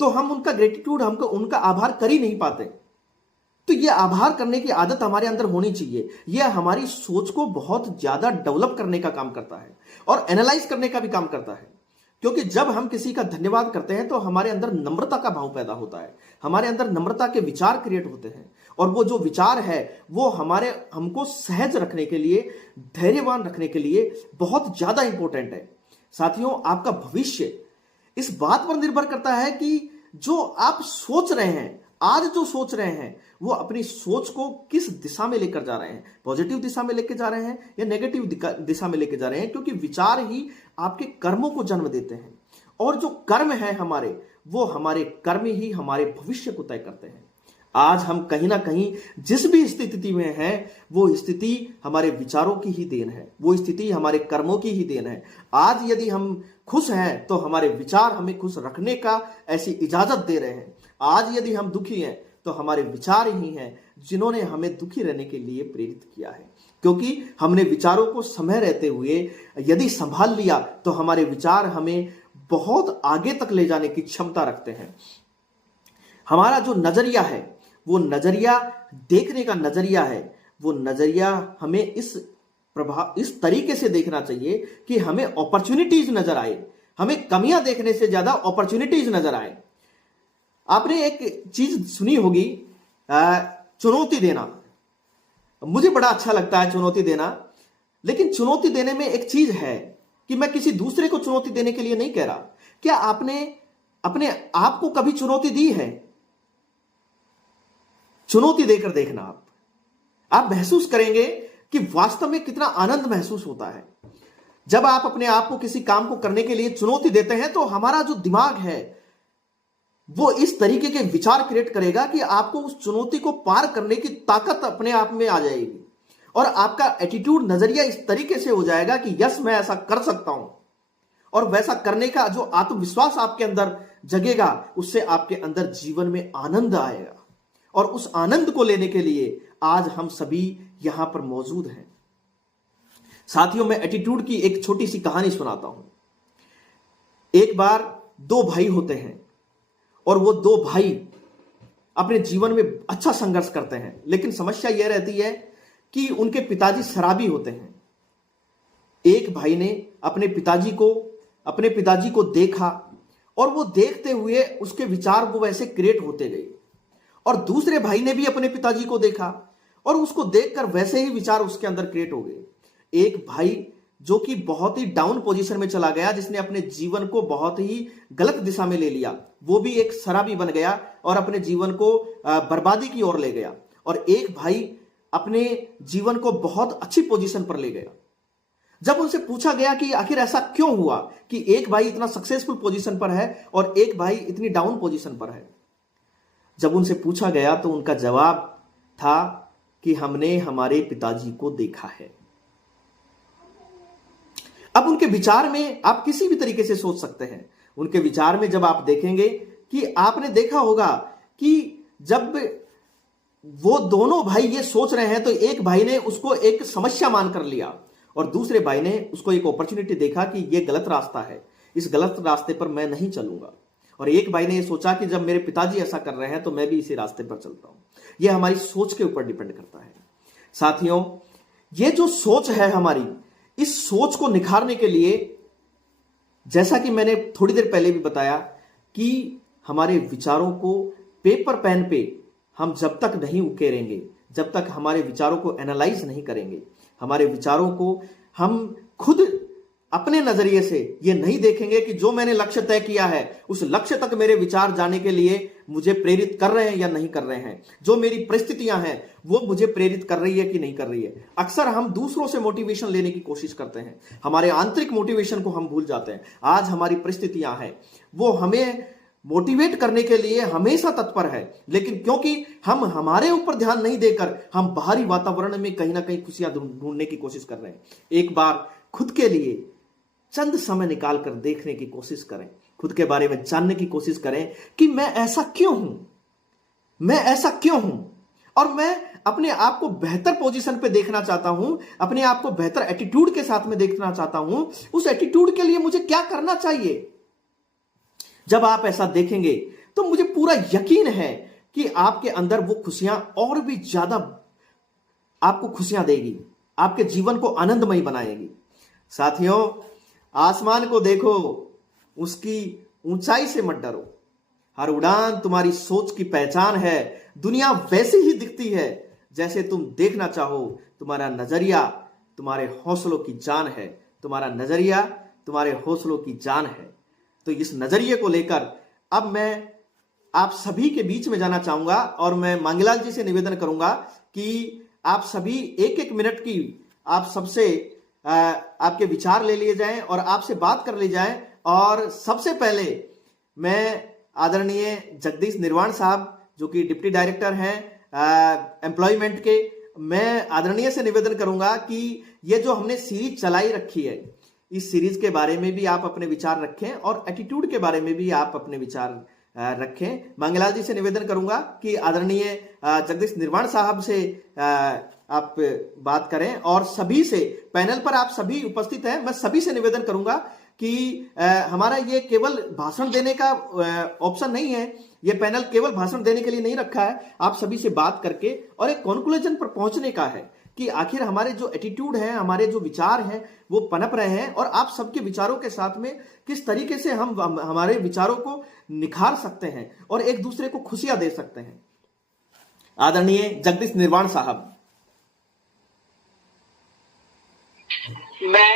तो हम उनका ग्रेटिट्यूड, हमको उनका आभार कर ही नहीं पाते। तो ये आभार करने की आदत हमारे अंदर होनी चाहिए। यह हमारी सोच को बहुत ज्यादा डेवलप करने का काम करता है और एनालाइज करने का भी काम करता है। क्योंकि जब हम किसी का धन्यवाद करते हैं तो हमारे अंदर नम्रता का भाव पैदा होता है, हमारे अंदर नम्रता के विचार क्रिएट होते हैं, और वो जो विचार है वो हमको सहज रखने के लिए, धैर्यवान रखने के लिए बहुत ज्यादा इंपॉर्टेंट है। साथियों, आपका भविष्य इस बात पर निर्भर करता है कि जो आप सोच रहे हैं, आज जो सोच रहे हैं, वो अपनी सोच को किस दिशा में लेकर जा रहे हैं। पॉजिटिव दिशा में लेकर जा रहे हैं या नेगेटिव दिशा में लेकर जा रहे हैं, क्योंकि विचार ही आपके कर्मों को जन्म देते हैं, और जो कर्म है हमारे, वो हमारे कर्म ही हमारे भविष्य को तय करते हैं। आज हम कहीं ना कहीं जिस भी स्थिति में हैं, वो स्थिति हमारे विचारों की ही देन है, वो स्थिति हमारे कर्मों की ही देन है। आज यदि हम खुश हैं तो हमारे विचार हमें खुश रखने का ऐसी इजाजत दे रहे हैं। आज यदि हम दुखी हैं तो हमारे विचार ही हैं जिन्होंने हमें दुखी रहने के लिए प्रेरित किया है, क्योंकि हमने विचारों को समय रहते हुए यदि संभाल लिया तो हमारे विचार हमें बहुत आगे तक ले जाने की क्षमता रखते हैं। हमारा जो नजरिया है, वो नजरिया, देखने का नजरिया है, वो नजरिया हमें इस तरीके से देखना चाहिए कि हमें अपॉर्चुनिटीज नजर आए, हमें कमियां देखने से ज्यादा अपॉर्चुनिटीज नजर आए। आपने एक चीज सुनी होगी, चुनौती देना। मुझे बड़ा अच्छा लगता है चुनौती देना, लेकिन चुनौती देने में एक चीज है कि मैं किसी दूसरे को चुनौती देने के लिए नहीं कह रहा। क्या आपने अपने आप को कभी चुनौती दी है? चुनौती देकर देखना, आप महसूस करेंगे कि वास्तव में कितना आनंद महसूस होता है। जब आप अपने आप को किसी काम को करने के लिए चुनौती देते हैं तो हमारा जो दिमाग है वो इस तरीके के विचार क्रिएट करेगा कि आपको उस चुनौती को पार करने की ताकत अपने आप में आ जाएगी, और आपका एटीट्यूड, नजरिया इस तरीके से हो जाएगा कि यस, मैं ऐसा कर सकता हूं। और वैसा करने का जो आत्मविश्वास आपके अंदर जगेगा, उससे आपके अंदर जीवन में आनंद आएगा, और उस आनंद को लेने के लिए आज हम सभी यहां पर मौजूद हैं। साथियों, मैं एटीट्यूड की एक छोटी सी कहानी सुनाता हूं। एक बार दो भाई होते हैं, और वो दो भाई अपने जीवन में अच्छा संघर्ष करते हैं, लेकिन समस्या यह रहती है कि उनके पिताजी शराबी होते हैं। एक भाई ने अपने पिताजी को देखा, और वो देखते हुए उसके विचार वो वैसे क्रिएट होते गए, और दूसरे भाई ने भी अपने पिताजी को देखा और उसको देखकर वैसे ही विचार उसके अंदर क्रिएट हो गए। एक भाई जो कि बहुत ही डाउन पोजीशन में चला गया, जिसने अपने जीवन को बहुत ही गलत दिशा में ले लिया, वो भी एक शराबी बन गया और अपने जीवन को बर्बादी की ओर ले गया। और एक भाई अपने जीवन को बहुत अच्छी पोजीशन पर ले गया। जब उनसे पूछा गया कि आखिर ऐसा क्यों हुआ कि एक भाई इतना सक्सेसफुल पोजीशन पर है और एक भाई इतनी डाउन पोजीशन पर है, जब उनसे पूछा गया तो उनका जवाब था कि हमने हमारे पिताजी को देखा है। अब उनके विचार में आप किसी भी तरीके से सोच सकते हैं। उनके विचार में जब आप देखेंगे कि आपने देखा होगा कि जब वो दोनों भाई ये सोच रहे हैं तो एक भाई ने उसको एक समस्या मानकर लिया और दूसरे भाई ने उसको एक अपॉर्चुनिटी देखा कि ये गलत रास्ता है, इस गलत रास्ते पर मैं नहीं चलूंगा। और एक भाई ने ये सोचा कि जब मेरे पिताजी ऐसा कर रहे हैं तो मैं भी इसी रास्ते पर चलता हूं। यह हमारी सोच के ऊपर डिपेंड करता है। साथियों, ये जो सोच है हमारी, इस सोच को निखारने के लिए, जैसा कि मैंने थोड़ी देर पहले भी बताया, कि हमारे विचारों को पेपर पेन पे हम जब तक नहीं उकेरेंगे, जब तक हमारे विचारों को एनालाइज नहीं करेंगे, हमारे विचारों को हम खुद अपने नजरिए से ये नहीं देखेंगे कि जो मैंने लक्ष्य तय किया है उस लक्ष्य तक मेरे विचार जाने के लिए मुझे प्रेरित कर रहे हैं या नहीं कर रहे हैं, जो मेरी परिस्थितियां हैं वो मुझे प्रेरित कर रही है कि नहीं कर रही है। अक्सर हम दूसरों से मोटिवेशन लेने की कोशिश करते हैं, हमारे आंतरिक मोटिवेशन को हम भूल जाते हैं। आज हमारी परिस्थितियां हैं वो हमें मोटिवेट करने के लिए हमेशा तत्पर है, लेकिन क्योंकि हम हमारे ऊपर ध्यान नहीं देकर हम बाहरी वातावरण में कहीं ना कहीं खुशियां ढूंढने की कोशिश कर रहे हैं। एक बार खुद के लिए चंद समय निकालकर देखने की कोशिश करें, खुद के बारे में जानने की कोशिश करें कि मैं ऐसा क्यों हूं, मैं ऐसा क्यों हूं, और मैं अपने आप को बेहतर पोजीशन पे देखना चाहता हूं, अपने आप को बेहतर एटीट्यूड के साथ में देखना चाहता हूं, उस एटीट्यूड के लिए मुझे क्या करना चाहिए? जब आप ऐसा देखेंगे तो मुझे पूरा यकीन है कि आपके अंदर वो खुशियां और भी ज्यादा आपको खुशियां देगी, आपके जीवन को आनंदमय बनाएगी। साथियों, आसमान को देखो, उसकी ऊंचाई से मत डरो। हर उड़ान तुम्हारी सोच की पहचान है। दुनिया वैसी ही दिखती है जैसे तुम देखना चाहो। तुम्हारा नजरिया तुम्हारे हौसलों की जान है। तुम्हारा नजरिया तुम्हारे हौसलों की जान है। तो इस नजरिए को लेकर अब मैं आप सभी के बीच में जाना चाहूंगा और मैं मांगीलाल जी से निवेदन करूंगा कि आप सभी एक एक मिनट की आप सबसे आपके विचार ले लिए जाएं और आपसे बात कर ली जाए। और सबसे पहले मैं आदरणीय जगदीश निर्वाण साहब जो कि डिप्टी डायरेक्टर हैं एम्प्लॉयमेंट के, मैं आदरणीय से निवेदन करूंगा कि ये जो हमने सीरीज चलाई रखी है, इस सीरीज के बारे में भी आप अपने विचार रखें और एटीट्यूड के बारे में भी आप अपने विचार रखें। मांगीलाल जी से निवेदन करूंगा कि आदरणीय जगदीश निर्वाण साहब से आप बात करें और सभी से, पैनल पर आप सभी उपस्थित हैं, मैं सभी से निवेदन करूंगा कि हमारा ये केवल भाषण देने का ऑप्शन नहीं है। ये पैनल केवल भाषण देने के लिए नहीं रखा है, आप सभी से बात करके और एक कंक्लूजन पर पहुंचने का है कि आखिर हमारे जो एटीट्यूड है, हमारे जो विचार हैं वो पनप रहे हैं और आप सबके विचारों के साथ में किस तरीके से हम हमारे विचारों को निखार सकते हैं और एक दूसरे को खुशियां दे सकते हैं। आदरणीय जगदीश निर्वाण साहब। मैं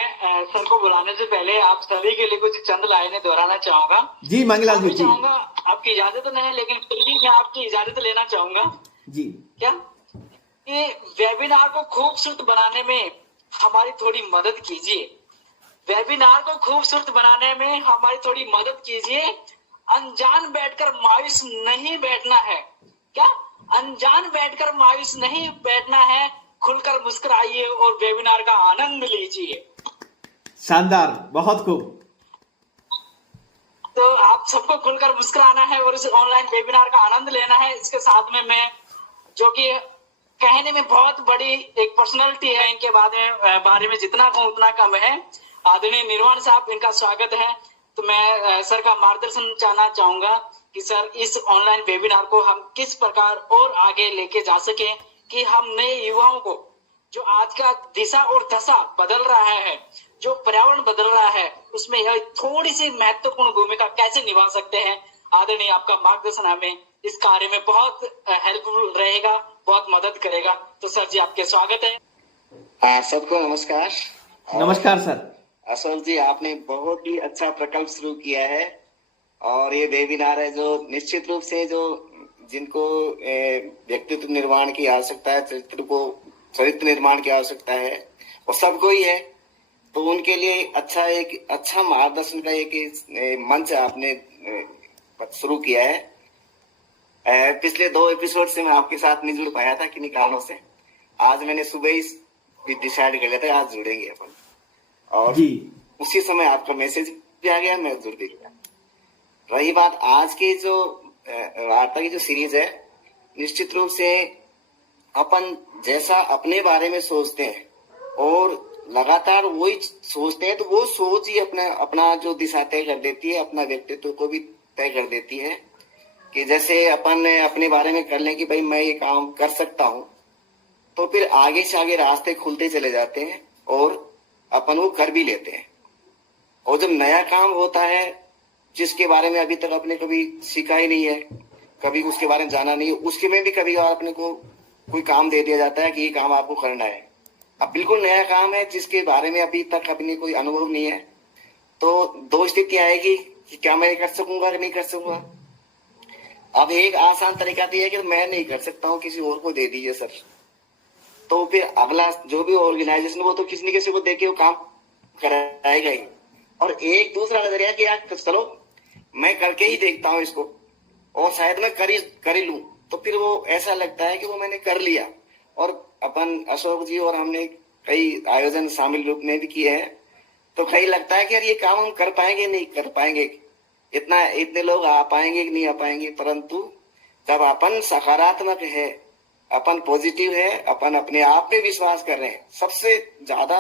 सर को बुलाने से पहले आप सभी के लिए कुछ चंद लाइनें दोहराना चाहूंगा। जी मांगीलाल जी। चाहूंगा, आपकी इजाजत तो नहीं है लेकिन फिर भी मैं आपकी इजाजत लेना चाहूंगा। जी। क्या ये वेबिनार को खूबसूरत बनाने में हमारी थोड़ी मदद कीजिए। वेबिनार को खूबसूरत बनाने में हमारी थोड़ी मदद कीजिए। अनजान बैठकर मायूस नहीं बैठना है। क्या अनजान बैठकर मायूस नहीं बैठना है, खुलकर मुस्कुराइए और वेबिनार का आनंद लीजिए। शानदार, बहुत खूब। तो आप सबको खुलकर मुस्कुराना है और इस ऑनलाइन वेबिनार का आनंद लेना है। इसके साथ में मैं, जो कि कहने में बहुत बड़ी एक पर्सनैलिटी है, इनके बारे में जितना कहूं उतना कम है। आदरणीय निर्वाण साहब, इनका स्वागत है। तो मैं सर का मार्गदर्शन चाहना चाहूंगा कि सर इस ऑनलाइन वेबिनार को हम किस प्रकार और आगे लेके जा सके कि हम नए युवाओं को, जो आज का दिशा और दशा बदल रहा है, जो पर्यावरण बदल रहा है, उसमें यह थोड़ी सी महत्वपूर्ण भूमिका कैसे निभा सकते हैं। आदरणीय आपका मार्गदर्शन हमें इस कार्य में बहुत हेल्पफुल रहेगा, बहुत मदद करेगा। तो सर जी, आपके स्वागत है। सबको नमस्कार। नमस्कार सर। अशोक जी, आपने बहुत ही अच्छा प्रकल्प शुरू किया है और ये वेबिनार है जो निश्चित रूप से जो जिनको व्यक्तित्व निर्माण की आवश्यकता है, चरित्र निर्माण की आवश्यकता है, वो सबको ही है। तो उनके लिए एक अच्छा मार्गदर्शन का एक मंच आपने शुरू किया है। पिछले 2 एपिसोड से मैं आपके साथ नहीं जुड़ पाया था किन्हीं कारणों से। आज मैंने सुबह ही डिसाइड कर लिया था आज जुड़ेंगे अपन, और जी उसी समय आपका मैसेज भी आ गया, मैं जुड़ भी गया। रही बात आज की जो वार्ता की जो सीरीज है, निश्चित रूप से अपन जैसा अपने बारे में सोचते हैं और लगातार वही सोचते हैं, तो वो सोच ही अपना जो दिशा तय कर देती है, अपना व्यक्तित्व को भी तय कर देती है। कि जैसे अपन अपने बारे में कर लें कि भाई मैं ये काम कर सकता हूं, तो फिर आगे से आगे रास्ते खुलते चले जाते हैं और अपन वो कर भी लेते हैं। और जब नया काम होता है जिसके बारे में अभी तक आपने कभी सीखा ही नहीं है, कभी उसके बारे में जाना नहीं है, उसके में भी कभी और अपने को कोई काम दे दिया जाता है कि ये काम आपको करना है। अब बिल्कुल नया काम है जिसके बारे में अभी तक अपने कोई अनुभव नहीं है, तो 2 स्थिति आएगी कि क्या मैं कर सकूंगा कि नहीं कर सकूंगा। अब एक आसान तरीका तो है कि मैं नहीं कर सकता हूँ, किसी और को दे दीजिए सर। तो फिर अगला जो भी ऑर्गेनाइजेशन वो तो किसी न किसी को देके वो काम कराएगा ही। और एक दूसरा नजरिया कि यार चलो मैं करके ही देखता हूँ इसको और शायद मैं कर ही लूं, तो फिर वो ऐसा लगता है कि वो मैंने कर लिया। और अपन अशोक जी और हमने कई आयोजन शामिल रूप में भी किए हैं, तो कई लगता है कि यार ये काम हम कर पाएंगे नहीं कर पाएंगे, इतने लोग आ पाएंगे कि नहीं आ पाएंगे। परंतु जब अपन सकारात्मक है अपन पॉजिटिव है, अपन अपने आप पे विश्वास कर रहे हैं। सबसे ज्यादा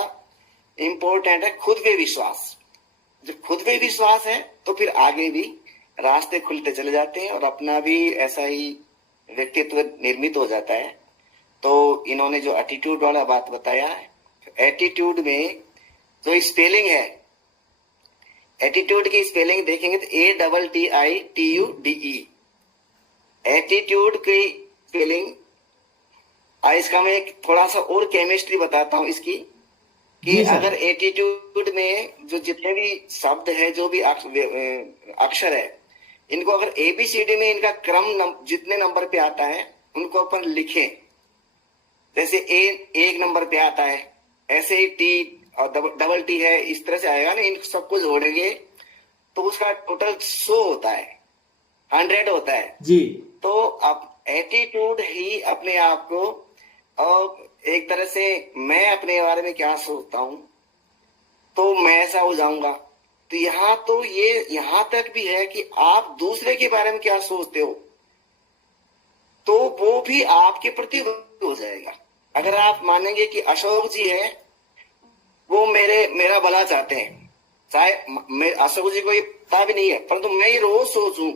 इंपॉर्टेंट है खुद पे विश्वास। जब खुद पे विश्वास है तो फिर आगे भी रास्ते खुलते चले जाते हैं और अपना भी ऐसा ही व्यक्तित्व निर्मित हो जाता है। तो इन्होंने जो एटीट्यूड वाला बात बताया, एटीट्यूड में जो स्पेलिंग है, एटीट्यूड की स्पेलिंग देखेंगे तो ATTITUDE। एटीट्यूड की स्पेलिंग, इसका मैं एक थोड़ा सा और केमिस्ट्री बताता हूं इसकी, कि जी सर। अगर एटीट्यूड में जो जितने भी शब्द है, जो भी अक्षर है, इनको अगर ABCD में इनका क्रम जितने नंबर पे आता है उनको अपन लिखें, जैसे A एक नंबर पे आता है, ऐसे ही T और डबल T है, इस तरह से आएगा ना। इन सबको जोड़ेंगे तो उसका टोटल 100 होता है, 100 होता है जी। तो अब एटीट्यूड ही अपने आप को, और एक तरह से मैं अपने बारे में क्या सोचता हूं तो मैं ऐसा हो जाऊंगा। तो यहां तक भी है कि आप दूसरे के बारे में क्या सोचते हो तो वो भी आपके प्रति हो जाएगा। अगर आप मानेंगे कि अशोक जी है, वो मेरा भला चाहते हैं, चाहे अशोक जी को ये पता भी नहीं है, परंतु मैं ये रोज सोचूं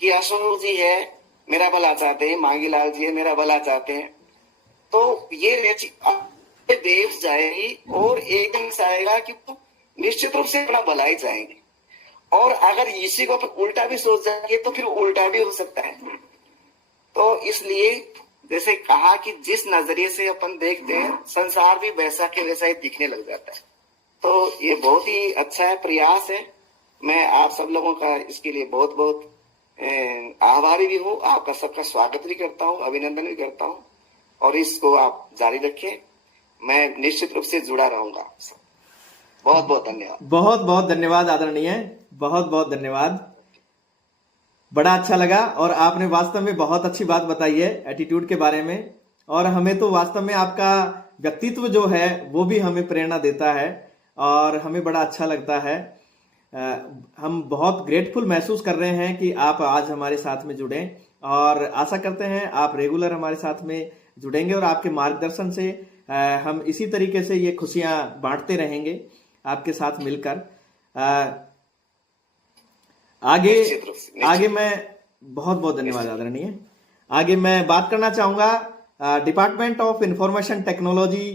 कि अशोक जी है मेरा भला चाहते हैं, मांगीलाल जी है मेरा भला चाहते हैं, तो ये देव जाएगी और एक दिन से आएगा कि वो निश्चित रूप से अपना भला ही चाहेंगे। और अगर इसी को अपन उल्टा भी सोच जाएंगे तो फिर उल्टा भी हो सकता है। तो इसलिए जैसे कहा कि जिस नजरिए से अपन देखते हैं, संसार भी वैसा के वैसा ही दिखने लग जाता है। तो ये बहुत ही अच्छा है, प्रयास है। मैं आप सब लोगों का इसके लिए बहुत बहुत आभारी भी हूँ। आपका सबका स्वागत भी करता हूँ, अभिनंदन भी करता हूँ, और इसको आप जारी रखें। मैं निश्चित रूप से जुड़ा रहूंगा। बहुत बहुत धन्यवाद। बहुत बहुत धन्यवाद आदरणीय, बहुत बहुत धन्यवाद। बड़ा अच्छा लगा और आपने वास्तव में बहुत अच्छी बात बताई है एटीट्यूड के बारे में, और हमें तो वास्तव में आपका व्यक्तित्व जो है वो भी हमें प्रेरणा देता है और हमें बड़ा अच्छा लगता है। हम बहुत ग्रेटफुल महसूस कर रहे हैं कि आप आज हमारे साथ में जुड़े, और आशा करते हैं आप रेगुलर हमारे साथ में जुड़ेंगे और आपके मार्गदर्शन से हम इसी तरीके से ये खुशियां बांटते रहेंगे आपके साथ मिलकर। आगे मैं बहुत बहुत धन्यवाद आदरणीय। आगे मैं बात करना चाहूंगा डिपार्टमेंट ऑफ इंफॉर्मेशन टेक्नोलॉजी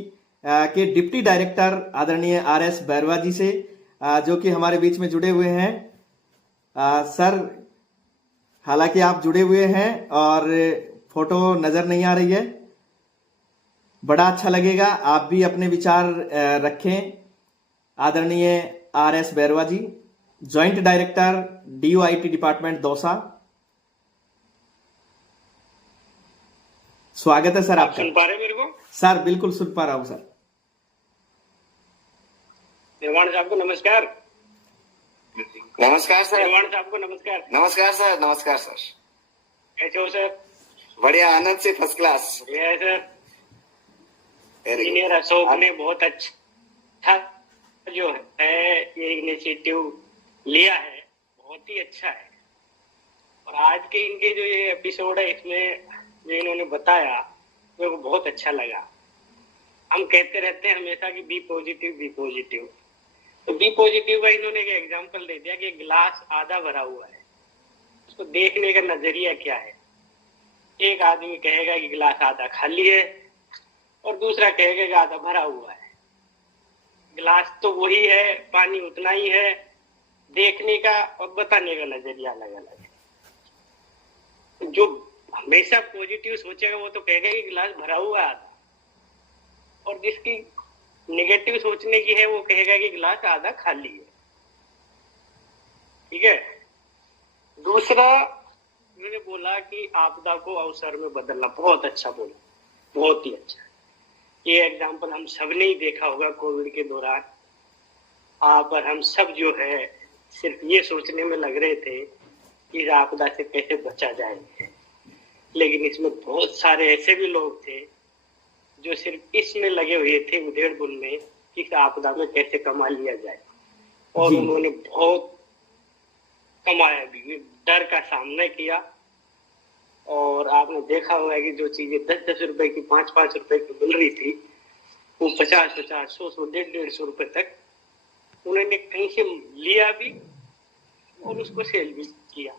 के डिप्टी डायरेक्टर आदरणीय RS बैरवा जी से, जो कि हमारे बीच में जुड़े हुए हैं। सर, हालांकि आप जुड़े हुए हैं और फोटो नजर नहीं आ रही है, बड़ा अच्छा लगेगा आप भी अपने विचार रखें। आदरणीय RS Bairwa ji, joint director DOIT department Dausa, स्वागत है सर आपका। सुन पा रहे मेरे को? सर बिल्कुल सुन पा रहा हूं सर। निर्वाण साहब को नमस्कार। नमस्कार सर। निर्वाण साहब को नमस्कार। नमस्कार सर। नमस्कार सर। कैसे हो सर? बढ़िया, आनंद से, फर्स्ट क्लास। बढ़िया है sir. Very good. Engineer Ashok ने बहुत अच्छा जो है ये इनिशिएटिव लिया है, बहुत ही अच्छा है। और आज के इनके जो ये एपिसोड है, इसमें जो इन्होंने बताया मेरे को बहुत अच्छा लगा। हम कहते रहते हैं हमेशा कि बी पॉजिटिव, बी पॉजिटिव। तो बी पॉजिटिव का इन्होंने एक एग्जांपल दे दिया कि गिलास आधा भरा हुआ है, उसको देखने का नजरिया क्या है। एक आदमी कहेगा कि गिलास आधा खाली है और दूसरा कहेगा कि आधा भरा हुआ है। गिलास तो वही है, पानी उतना ही है, देखने का और बताने का नजरिया अलग अलग है। जो हमेशा पॉजिटिव सोचेगा वो तो कहेगा कि गिलास भरा हुआ है आधा, और जिसकी नेगेटिव सोचने की है वो कहेगा कि गिलास आधा खाली है। ठीक है। दूसरा मैंने बोला कि आपदा को अवसर में बदलना, बहुत अच्छा बोला, बहुत ही अच्छा। ये एग्जाम्पल हम सब ने ही देखा होगा कोविड के दौरान। पर हम सब जो है सिर्फ ये सोचने में लग रहे थे कि इस आपदा से कैसे बचा जाए, लेकिन इसमें बहुत सारे ऐसे भी लोग थे जो सिर्फ इसमें लगे हुए थे, उधेड़-बुन में, कि इस आपदा में कैसे कमा लिया जाए। और उन्होंने बहुत कमाया भी, डर का सामना किया और आपने देखा होगा कि जो चीजें 10-10 रुपए की 5-5 रुपए की मिल रही थी वो 50-50, 100-100, 150-150 रुपए तक उन्होंने कहीं से लिया भी और उसको सेल भी किया।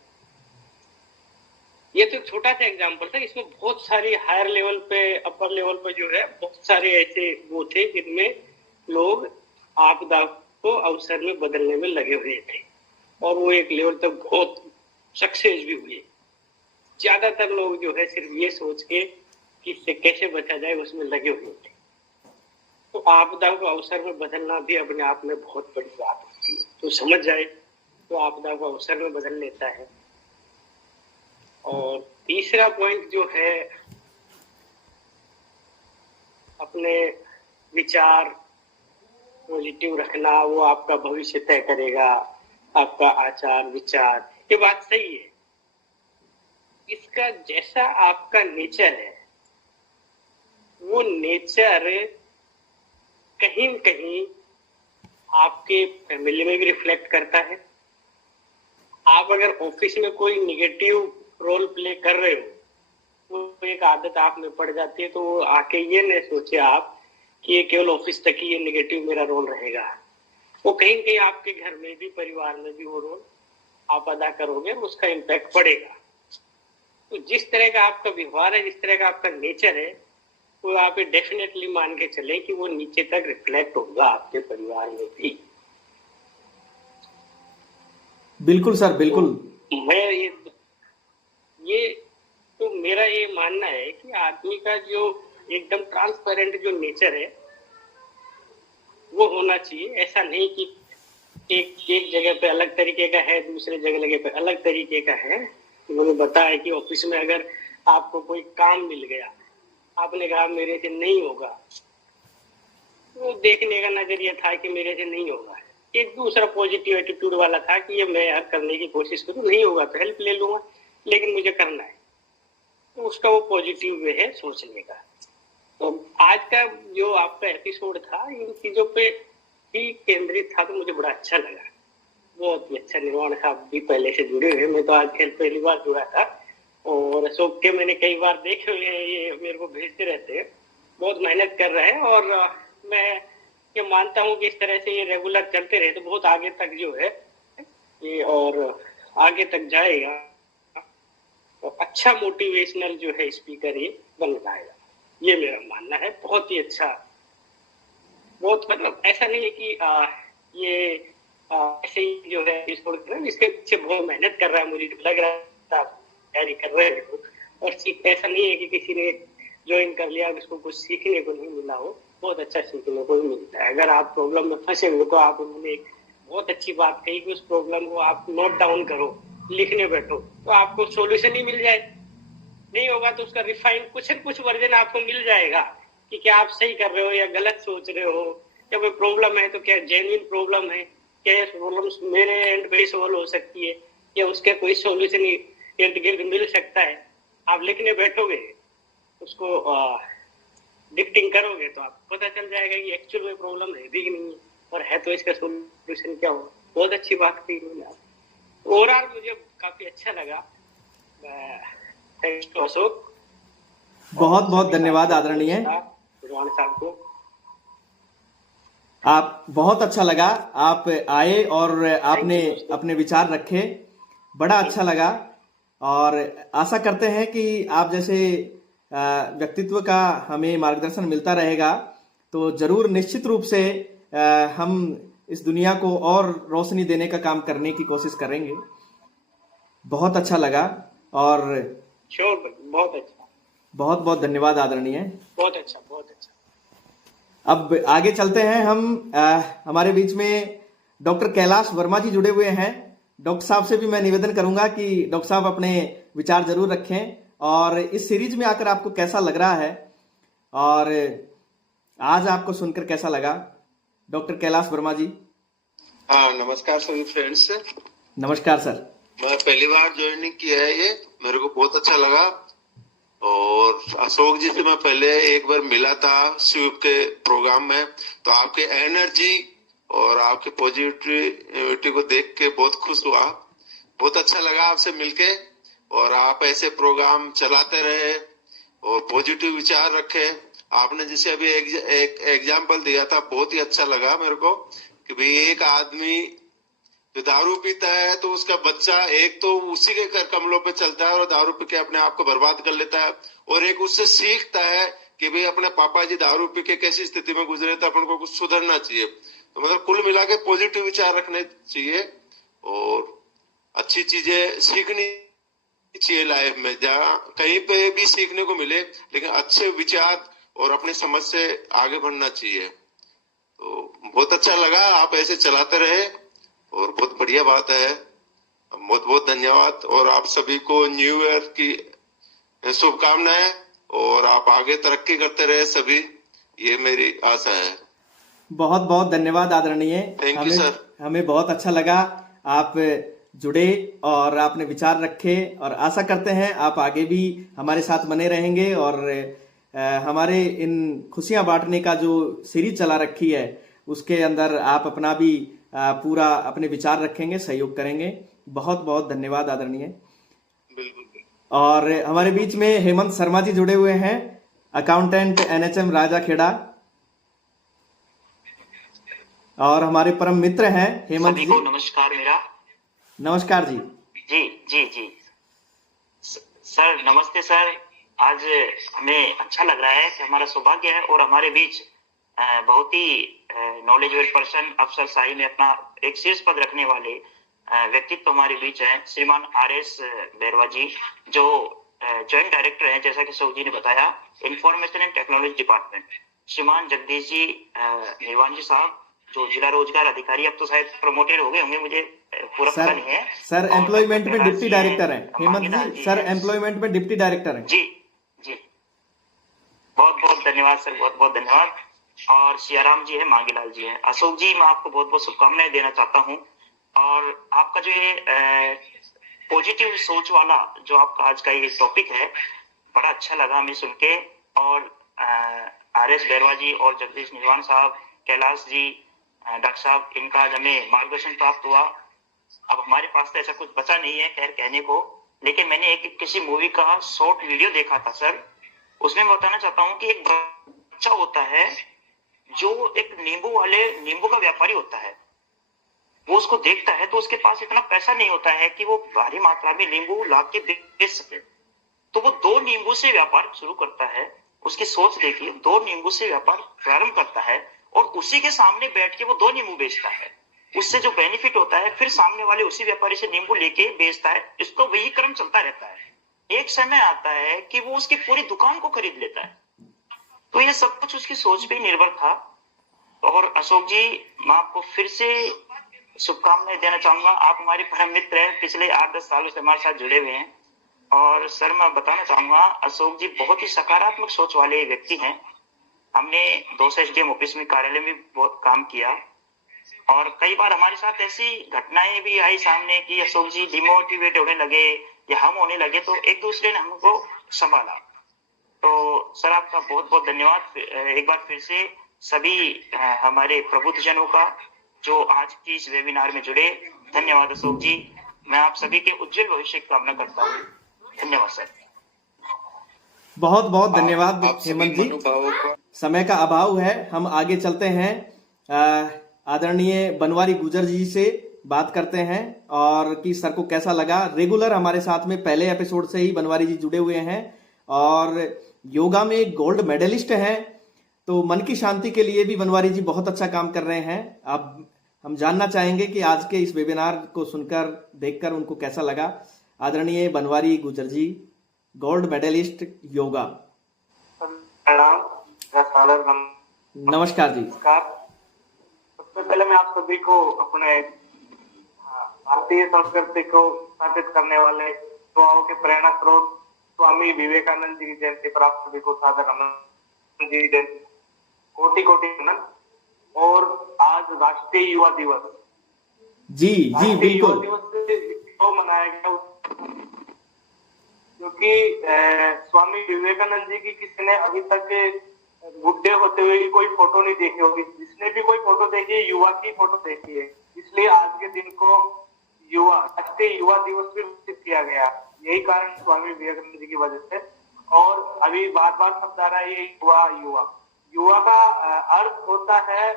ये तो एक छोटा सा एग्जांपल था, इसमें बहुत सारी हायर लेवल पे, अपर लेवल पे जो है बहुत सारे ऐसे वो थे जिनमें लोग आपदा को अवसर में बदलने में लगे हुए थे और वो एक लेवल तक बहुत सक्सेस भी हुए। ज्यादातर लोग जो है सिर्फ ये सोच के कि इससे कैसे बचा जाए उसमें लगे हुए थे। तो आपदा को अवसर में बदलना भी अपने आप में बहुत बड़ी बात होती है। तो समझ जाए तो आपदा को अवसर में बदल लेता है। और तीसरा पॉइंट जो है, अपने विचार पॉजिटिव रखना, वो आपका भविष्य तय करेगा, आपका आचार विचार, ये बात सही है। इसका जैसा आपका नेचर है वो नेचर कहीं न कहीं आपके फैमिली में भी रिफ्लेक्ट करता है। आप अगर ऑफिस में कोई निगेटिव रोल प्ले कर रहे हो, वो एक आदत आप में पड़ जाती है, तो वो आके ये नहीं सोचे आप कि ये केवल ऑफिस तक ही ये निगेटिव मेरा रोल रहेगा। वो कहीं न कहीं आपके घर में भी, परिवार में भी वो रोल आप अदा करोगे, उसका इम्पैक्ट पड़ेगा। तो जिस तरह का आपका व्यवहार है, जिस तरह का आपका नेचर है, वो आप डेफिनेटली मान के चले कि वो नीचे तक रिफ्लेक्ट होगा आपके परिवार में भी। बिल्कुल सर, बिल्कुल। तो मैं ये तो मेरा ये मानना है कि आदमी का जो एकदम ट्रांसपेरेंट जो नेचर है वो होना चाहिए। ऐसा नहीं कि एक जगह पे अलग तरीके का है, दूसरे जगह पे अलग तरीके का है। उन्होंने बताया कि ऑफिस में अगर आपको कोई काम मिल गया, आपने कहा मेरे से नहीं होगा, वो देखने का नजरिया था कि मेरे से नहीं होगा। एक दूसरा पॉजिटिव एटीट्यूड वाला था कि ये मैं यार करने की कोशिश करूँ, नहीं होगा तो हेल्प ले लूंगा, लेकिन मुझे करना है। तो उसका वो पॉजिटिव वे है सोचने का। तो आज का जो आपका एपिसोड था इन चीजों पे ही केंद्रित था, तो मुझे बड़ा अच्छा लगा, बहुत ही अच्छा। निर्वाण साहब भी पहले से जुड़े हुए, मैं तो आज पहली बार जुड़ा था और अशोक के मैंने कई बार देखे हुए हैं, ये मेरे को भेजते रहते हैं, बहुत मेहनत कर रहे हैं। और मैं ये मानता हूँ कि इस तरह से ये रेगुलर चलते रहे तो बहुत आगे तक जो है ये और आगे तक जाएगा और अच्छा मोटिवेशनल जो है स्पीकर ये बन पाएगा, ये मेरा मानना है। बहुत ही अच्छा, बहुत मतलब ऐसा नहीं है कि ये ऐसे ही जो है इसके पीछे बहुत मेहनत कर रहा है, मुझे लग रहा है आप तैयारी कर रहे हो। और ऐसा नहीं है कि किसी ने ज्वाइन कर लिया उसको कुछ सीखने को नहीं मिला हो, बहुत अच्छा सीखने को भी मिलता है। अगर आप प्रॉब्लम में फंसे हो तो आप उन्होंने एक बहुत अच्छी बात कही कि उस प्रॉब्लम को आप नोट डाउन करो, लिखने बैठो, तो आपको सॉल्यूशन ही मिल जाए। नहीं होगा तो उसका रिफाइन कुछ वर्जन आपको मिल जाएगा कि क्या आप सही कर रहे हो या गलत सोच रहे हो, या कोई प्रॉब्लम है तो क्या जेन्युइन प्रॉब्लम है, क्या ये प्रॉब्लम मेरे एंड पे सॉल्व हो सकती है, या उसके कोई सॉल्यूशन इर्द गिर्द मिल सकता है। आप लिखने बैठोगे, उसको डिक्टिंग करोगे तो आपको पता चल जाएगा कि एक्चुअल में प्रॉब्लम है भी नहीं है, और है तो इसका सॉल्यूशन क्या हो। बहुत अच्छी बात कही मैंने। ओवरऑल मुझे काफी अच्छा लगा। थैंक्स टू अशोक, बहुत बहुत धन्यवाद आदरणीय। निर्वाण साहब को आप बहुत अच्छा लगा, आप आए और आपने अपने विचार रखे, बड़ा अच्छा लगा। और आशा करते हैं कि आप जैसे व्यक्तित्व का हमें मार्गदर्शन मिलता रहेगा, तो जरूर निश्चित रूप से हम इस दुनिया को और रोशनी देने का काम करने की कोशिश करेंगे। बहुत अच्छा लगा और श्योर, बहुत अच्छा, बहुत बहुत धन्यवाद आदरणीय। बहुत अच्छा, बहुत अच्छा। अब आगे चलते हैं हम। हमारे बीच में डॉक्टर कैलाश वर्मा जी जुड़े हुए हैं। डॉक्टर साहब से भी मैं निवेदन करूंगा कि डॉक्टर साहब अपने विचार जरूर रखें और इस सीरीज में आकर आपको कैसा लग रहा है और आज आपको सुनकर कैसा लगा। डॉक्टर कैलाश वर्मा जी। हाँ, नमस्कार सभी फ्रेंड्स। नमस्कार सर। मैं पहली बार ज्वाइनिंग किया है, ये मेरे को बहुत अच्छा लगा। और अशोक जी से मैं पहले एक बार मिला था स्वीप के प्रोग्राम में, तो आपके एनर्जी और आपके पॉजिटिविटी को देख के बहुत खुश हुआ, बहुत अच्छा लगा आपसे मिलके। और आप ऐसे प्रोग्राम चलाते रहे और पॉजिटिव विचार रखे। आपने जैसे अभी एक एग्जाम्पल दिया था, बहुत ही अच्छा लगा मेरे को कि भाई एक आदमी जो दारू पीता है तो उसका बच्चा एक तो उसी के कमलों पे चलता है और दारू पी के अपने आप को बर्बाद कर लेता है, और एक उससे सीखता है कि भाई अपने पापा जी दारू पी के कैसी स्थिति में गुजरे थे, अपन को कुछ सुधरना चाहिए। तो मतलब कुल मिला के पॉजिटिव विचार रखने चाहिए और अच्छी चीजें सीखनी चाहिए लाइफ में, जहाँ कहीं पे भी सीखने को मिले, लेकिन अच्छे विचार और अपनी समझ से आगे बढ़ना चाहिए। तो बहुत अच्छा लगा, आप ऐसे चलाते रहे और बहुत बढ़िया बात है। बहुत बहुत धन्यवाद और आप सभी को न्यू ईयर की शुभकामनाएं और आप आगे तरक्की करते रहे सभी, ये मेरी आशा है। बहुत बहुत धन्यवाद आदरणीय। Thank you, sir. हमें बहुत अच्छा लगा आप जुड़े और आपने विचार रखे, और आशा करते हैं आप आगे भी हमारे साथ बने रहेंगे और हमारे इन खुशियां बांटने का जो सीरीज चला रखी है उसके अंदर आप अपना भी पूरा अपने विचार रखेंगे, सहयोग करेंगे। बहुत बहुत धन्यवाद आदरणीय। बिल्कुल। और हमारे बीच में हेमंत शर्मा जी जुड़े हुए हैं, अकाउंटेंट NHM राजाखेड़ा, और हमारे परम मित्र हैं हेमंत जी। नमस्कार मेरा। नमस्कार जी। जी जी जी सर, नमस्ते सर। आज हमें अच्छा लग रहा है कि हमारा सौभाग्य है और हमारे बीच बहुत ही नॉलेजेबल पर्सन अफसर शाही में अपना एक शीर्ष पद रखने वाले व्यक्तित्व हमारे बीच हैं, श्रीमान RS बैरवा जी, जो जॉइंट डायरेक्टर हैं, जैसा कि सौ जी ने बताया, इंफॉर्मेशन एंड टेक्नोलॉजी डिपार्टमेंट। श्रीमान जगदीश जी निर्वाण जी साहब, जो जिला रोजगार अधिकारी, अब तो शायद प्रमोटेड हो गए होंगे, मुझे पूरा पता नहीं है सर। एम्प्लॉयमेंट में डिप्टी डायरेक्टर हैं हेमंत जी, सर एम्प्लॉयमेंट में डिप्टी डायरेक्टर हैं। जी जी, बहुत बहुत धन्यवाद सर, बहुत बहुत धन्यवाद। और सियाराम जी है, मांगीलाल जी है। अशोक जी, मैं आपको बहुत बहुत शुभकामनाएं देना चाहता हूँ। और आपका जो ये पॉजिटिव सोच वाला जो आपका आज का ये टॉपिक है, बड़ा अच्छा लगा हमें सुन के। और RS बैरवा जी और जगदीश निर्वाण साहब, कैलाश जी, डॉक्टर साहब, इनका आज हमें मार्गदर्शन प्राप्त हुआ। अब हमारे पास तो ऐसा कुछ बचा नहीं है खैर कहने को, लेकिन मैंने एक किसी मूवी का शॉर्ट वीडियो देखा था सर, उसमें मैं बताना चाहता हूँ कि एक बच्चा होता है जो एक नींबू का व्यापारी होता है। वो उसको देखता है तो उसके पास इतना पैसा नहीं होता है कि वो भारी मात्रा में नींबू ला के बेच सके, तो वो 2 नींबू से व्यापार शुरू करता है। उसकी सोच देखिए, 2 नींबू से व्यापार प्रारंभ करता है और उसी के सामने बैठ के वो 2 नींबू बेचता है। उससे जो बेनिफिट होता है, फिर सामने वाले उसी व्यापारी से नींबू लेके बेचता है। इसको वही क्रम चलता रहता है। एक समय आता है कि वो उसकी पूरी दुकान को खरीद लेता है। तो ये सब कुछ उसकी सोच पे निर्भर था। और अशोक जी, मैं आपको फिर से शुभकामनाएं देना चाहूंगा। आप हमारे परम मित्र हैं, पिछले 8-10 सालों से हमारे साथ जुड़े हुए हैं। और सर, मैं बताना चाहूंगा, अशोक जी बहुत ही सकारात्मक सोच वाले व्यक्ति हैं। हमने 2 SDM ऑफिस में, कार्यालय में बहुत काम किया और कई बार हमारे साथ ऐसी घटनाएं भी आई सामने कि अशोक जी डिमोटिवेट होने लगे या हम होने लगे, तो एक दूसरे ने हमको संभाला। तो सर, आपका बहुत बहुत धन्यवाद एक बार फिर से सभी हमारे प्रबुद्धजनों का जो आज की इस वेबिनार में जुड़े। धन्यवाद अशोक जी, मैं आप सभी के उज्जवल भविष्य की कामना करता हूँ। धन्यवाद सर। बहुत बहुत धन्यवाद हेमंत जी। समय का अभाव है, हम आगे चलते हैं। आदरणीय बनवारी गुजर जी से बात करते हैं और कि सर को कैसा लगा। रेगुलर हमारे साथ में पहले एपिसोड से ही बनवारी जी जुड़े हुए हैं और योगा में गोल्ड मेडलिस्ट हैं, तो मन की शांति के लिए भी बनवारी जी बहुत अच्छा काम कर रहे हैं। अब हम जानना चाहेंगे कि आज के इस वेबिनार को सुनकर, देखकर उनको कैसा लगा। आदरणीय बनवारी गुजर जी, गोल्ड मेडलिस्ट योगा। नमस्कार जी। सबसे पहले मैं आप सभी को अपने भारतीय संस्कृति को स्थापित करने वाले दुआओं के प्रेरणा स्रोत स्वामी विवेकानंद जी की जयंती पर आप सभी को सादर नमन। जी जयंती कोटि कोटि नमन। और आज राष्ट्रीय युवा दिवस। जी जी बिल्कुल। युवा दिवस क्यों मनाया गया? क्योंकि स्वामी विवेकानंद जी की किसी ने अभी तक बुढ़े होते हुए की कोई फोटो नहीं देखी होगी। जिसने भी कोई फोटो देखी है, युवा की फोटो देखी है। इसलिए आज के दिन को राष्ट्रीय युवा दिवस भी घोषित किया गया। यही कारण स्वामी विवेकानंद जी की वजह से। और अभी बार बार शब्द आ रहा है ये युवा युवा। युवा का अर्थ होता है,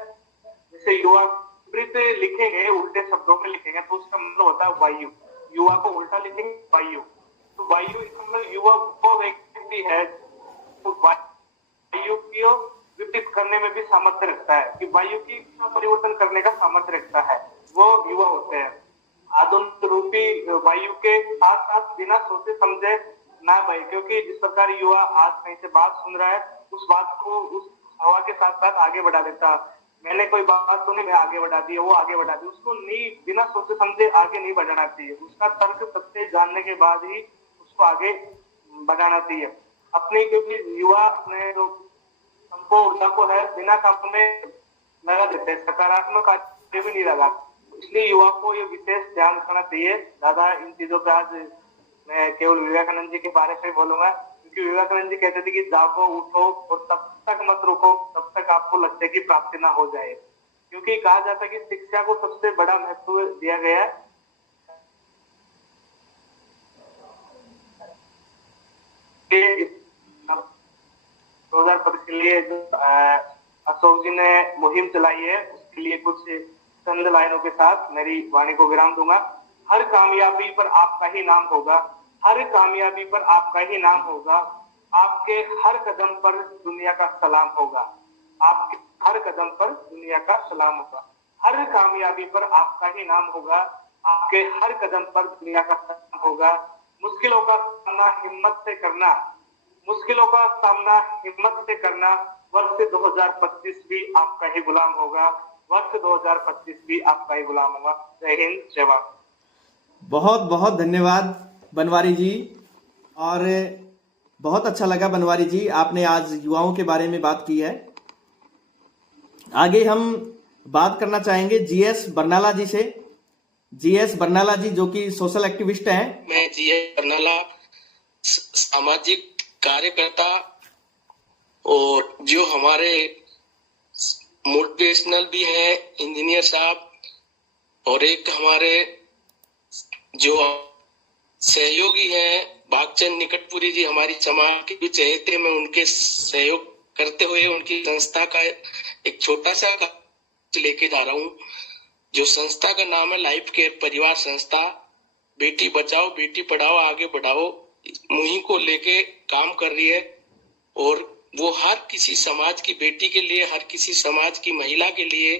जैसे युवा विपरीत लिखेंगे, उल्टे शब्दों में लिखेंगे तो उसका मतलब होता है वायु। युवा को उल्टा लिखेंगे वायु, तो वायु इसका मतलब युवा वो व्यक्ति है तो वायु को विपरीत करने में भी सामर्थ्य रखता है, कि वायु की परिवर्तन करने का सामर्थ्य रखता है, वो युवा होते हैं। आधुनिक रूपी वायु के साथ साथ बिना सोचे समझे ना भाई, क्योंकि जिस प्रकार युवा आज कहीं से बात सुन रहा है उस बात को उस हवा के साथ साथ आगे बढ़ा देता। मैंने कोई बात सुनी, मैं आगे बढ़ा दी, वो आगे बढ़ा दी, उसको नहीं बिना सोचे समझे आगे नहीं बढ़ाना चाहिए। उसका तर्क सत्य जानने के बाद ही उसको आगे बढ़ाना चाहिए अपनी, क्योंकि युवा अपने जो हमको ऊर्जा को है बिना काम में लगा देते हैं, सकारात्मक कार्य भी नहीं लगा। इसलिए युवा को ये विशेष ध्यान रखना चाहिए। दादा इन चीजों पे आज मैं केवल विवेकानंद जी के बारे में बोलूंगा, क्योंकि विवेकानंद जी कहते थे कि जागो उठो और तब तक मत रुको तब तक आपको लक्ष्य की प्राप्ति ना हो जाए। क्योंकि कहा जाता है कि शिक्षा को सबसे बड़ा महत्व दिया गया है। दो 2025 के लिए जो अशोक जी ने मुहिम चलाई है, उसके लिए कुछ चंद लाइनों के साथ मेरी वाणी को विराम दूंगा। हर कामयाबी पर आपका ही नाम होगा, हर कामयाबी पर आपका ही नाम होगा, आपके हर कदम पर दुनिया का सलाम होगा, आपके हर कदम पर दुनिया का सलाम होगा। हर कामयाबी पर आपका ही नाम होगा, आपके हर कदम पर दुनिया का सलाम होगा। मुश्किलों का सामना हिम्मत से करना, मुश्किलों का सामना हिम्मत से करना। वर्ष 2025 भी आपका ही गुलाम होगा, वर्ष 2025 भी आपका ही गुलाम होगा। जय हिंद, जय भारत। बहुत बहुत धन्यवाद बनवारी जी, और बहुत अच्छा लगा बनवारी जी, आपने आज युवाओं के बारे में बात की है। आगे हम बात करना चाहेंगे जीएस बरनाला जी से। जीएस बरनाला जी जो कि सोशल एक्टिविस्ट हैं। मैं जीएस बरनाला, सामाजिक कार्यकर्ता और जो हमारे मोटिवेशनल भी है इंजीनियर साहब, और एक हमारे जो सहयोगी हैं भागचंद निकटपुरी जी, हमारी समाज के भी चहेते, मैं उनके सहयोग करते हुए उनकी संस्था का एक छोटा सा लेके जा रहा हूँ, जो संस्था का नाम है लाइफ केयर परिवार संस्था। बेटी बचाओ बेटी पढ़ाओ आगे बढ़ाओ मुहिम को लेके काम कर रही है, और वो हर किसी समाज की बेटी के लिए, हर किसी समाज की महिला के लिए,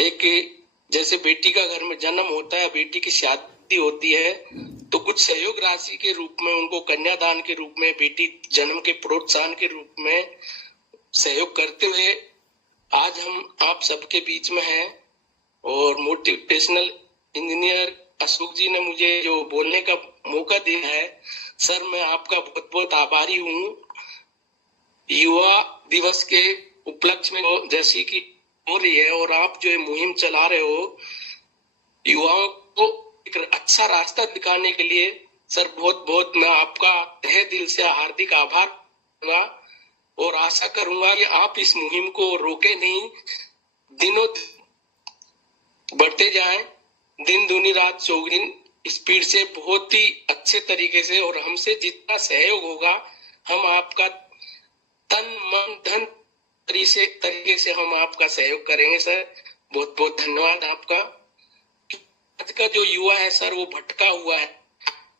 एक जैसे बेटी का घर में जन्म होता है, बेटी की शादी होती है, तो कुछ सहयोग राशि के रूप में उनको कन्यादान के रूप में, बेटी जन्म के प्रोत्साहन के रूप में सहयोग करते हुए आज हम आप सबके बीच में हैं। और मोटिवेशनल इंजीनियर अशोक जी ने मुझे जो बोलने का मौका दिया है, सर मैं आपका बहुत बहुत आभारी हूँ। युवा दिवस के उपलक्ष्य में जैसी कि हो रही है, और आप जो मुहिम चला रहे हो युवाओं को एक अच्छा रास्ता दिखाने के लिए, सर बहुत बहुत मैं आपका तहे दिल से हार्दिक आभार करूंगा, और आशा करूंगा कि आप इस मुहिम को रोके नहीं, दिनों बढ़ते जाएं, दिन दूनी रात चौगुनी स्पीड से, बहुत ही अच्छे तरीके से, और हमसे जितना सहयोग होगा हम आपका तन मन धन तरीके से हम आपका सहयोग करेंगे। सर बहुत बहुत धन्यवाद आपका। आज का जो युवा है सर वो भटका हुआ है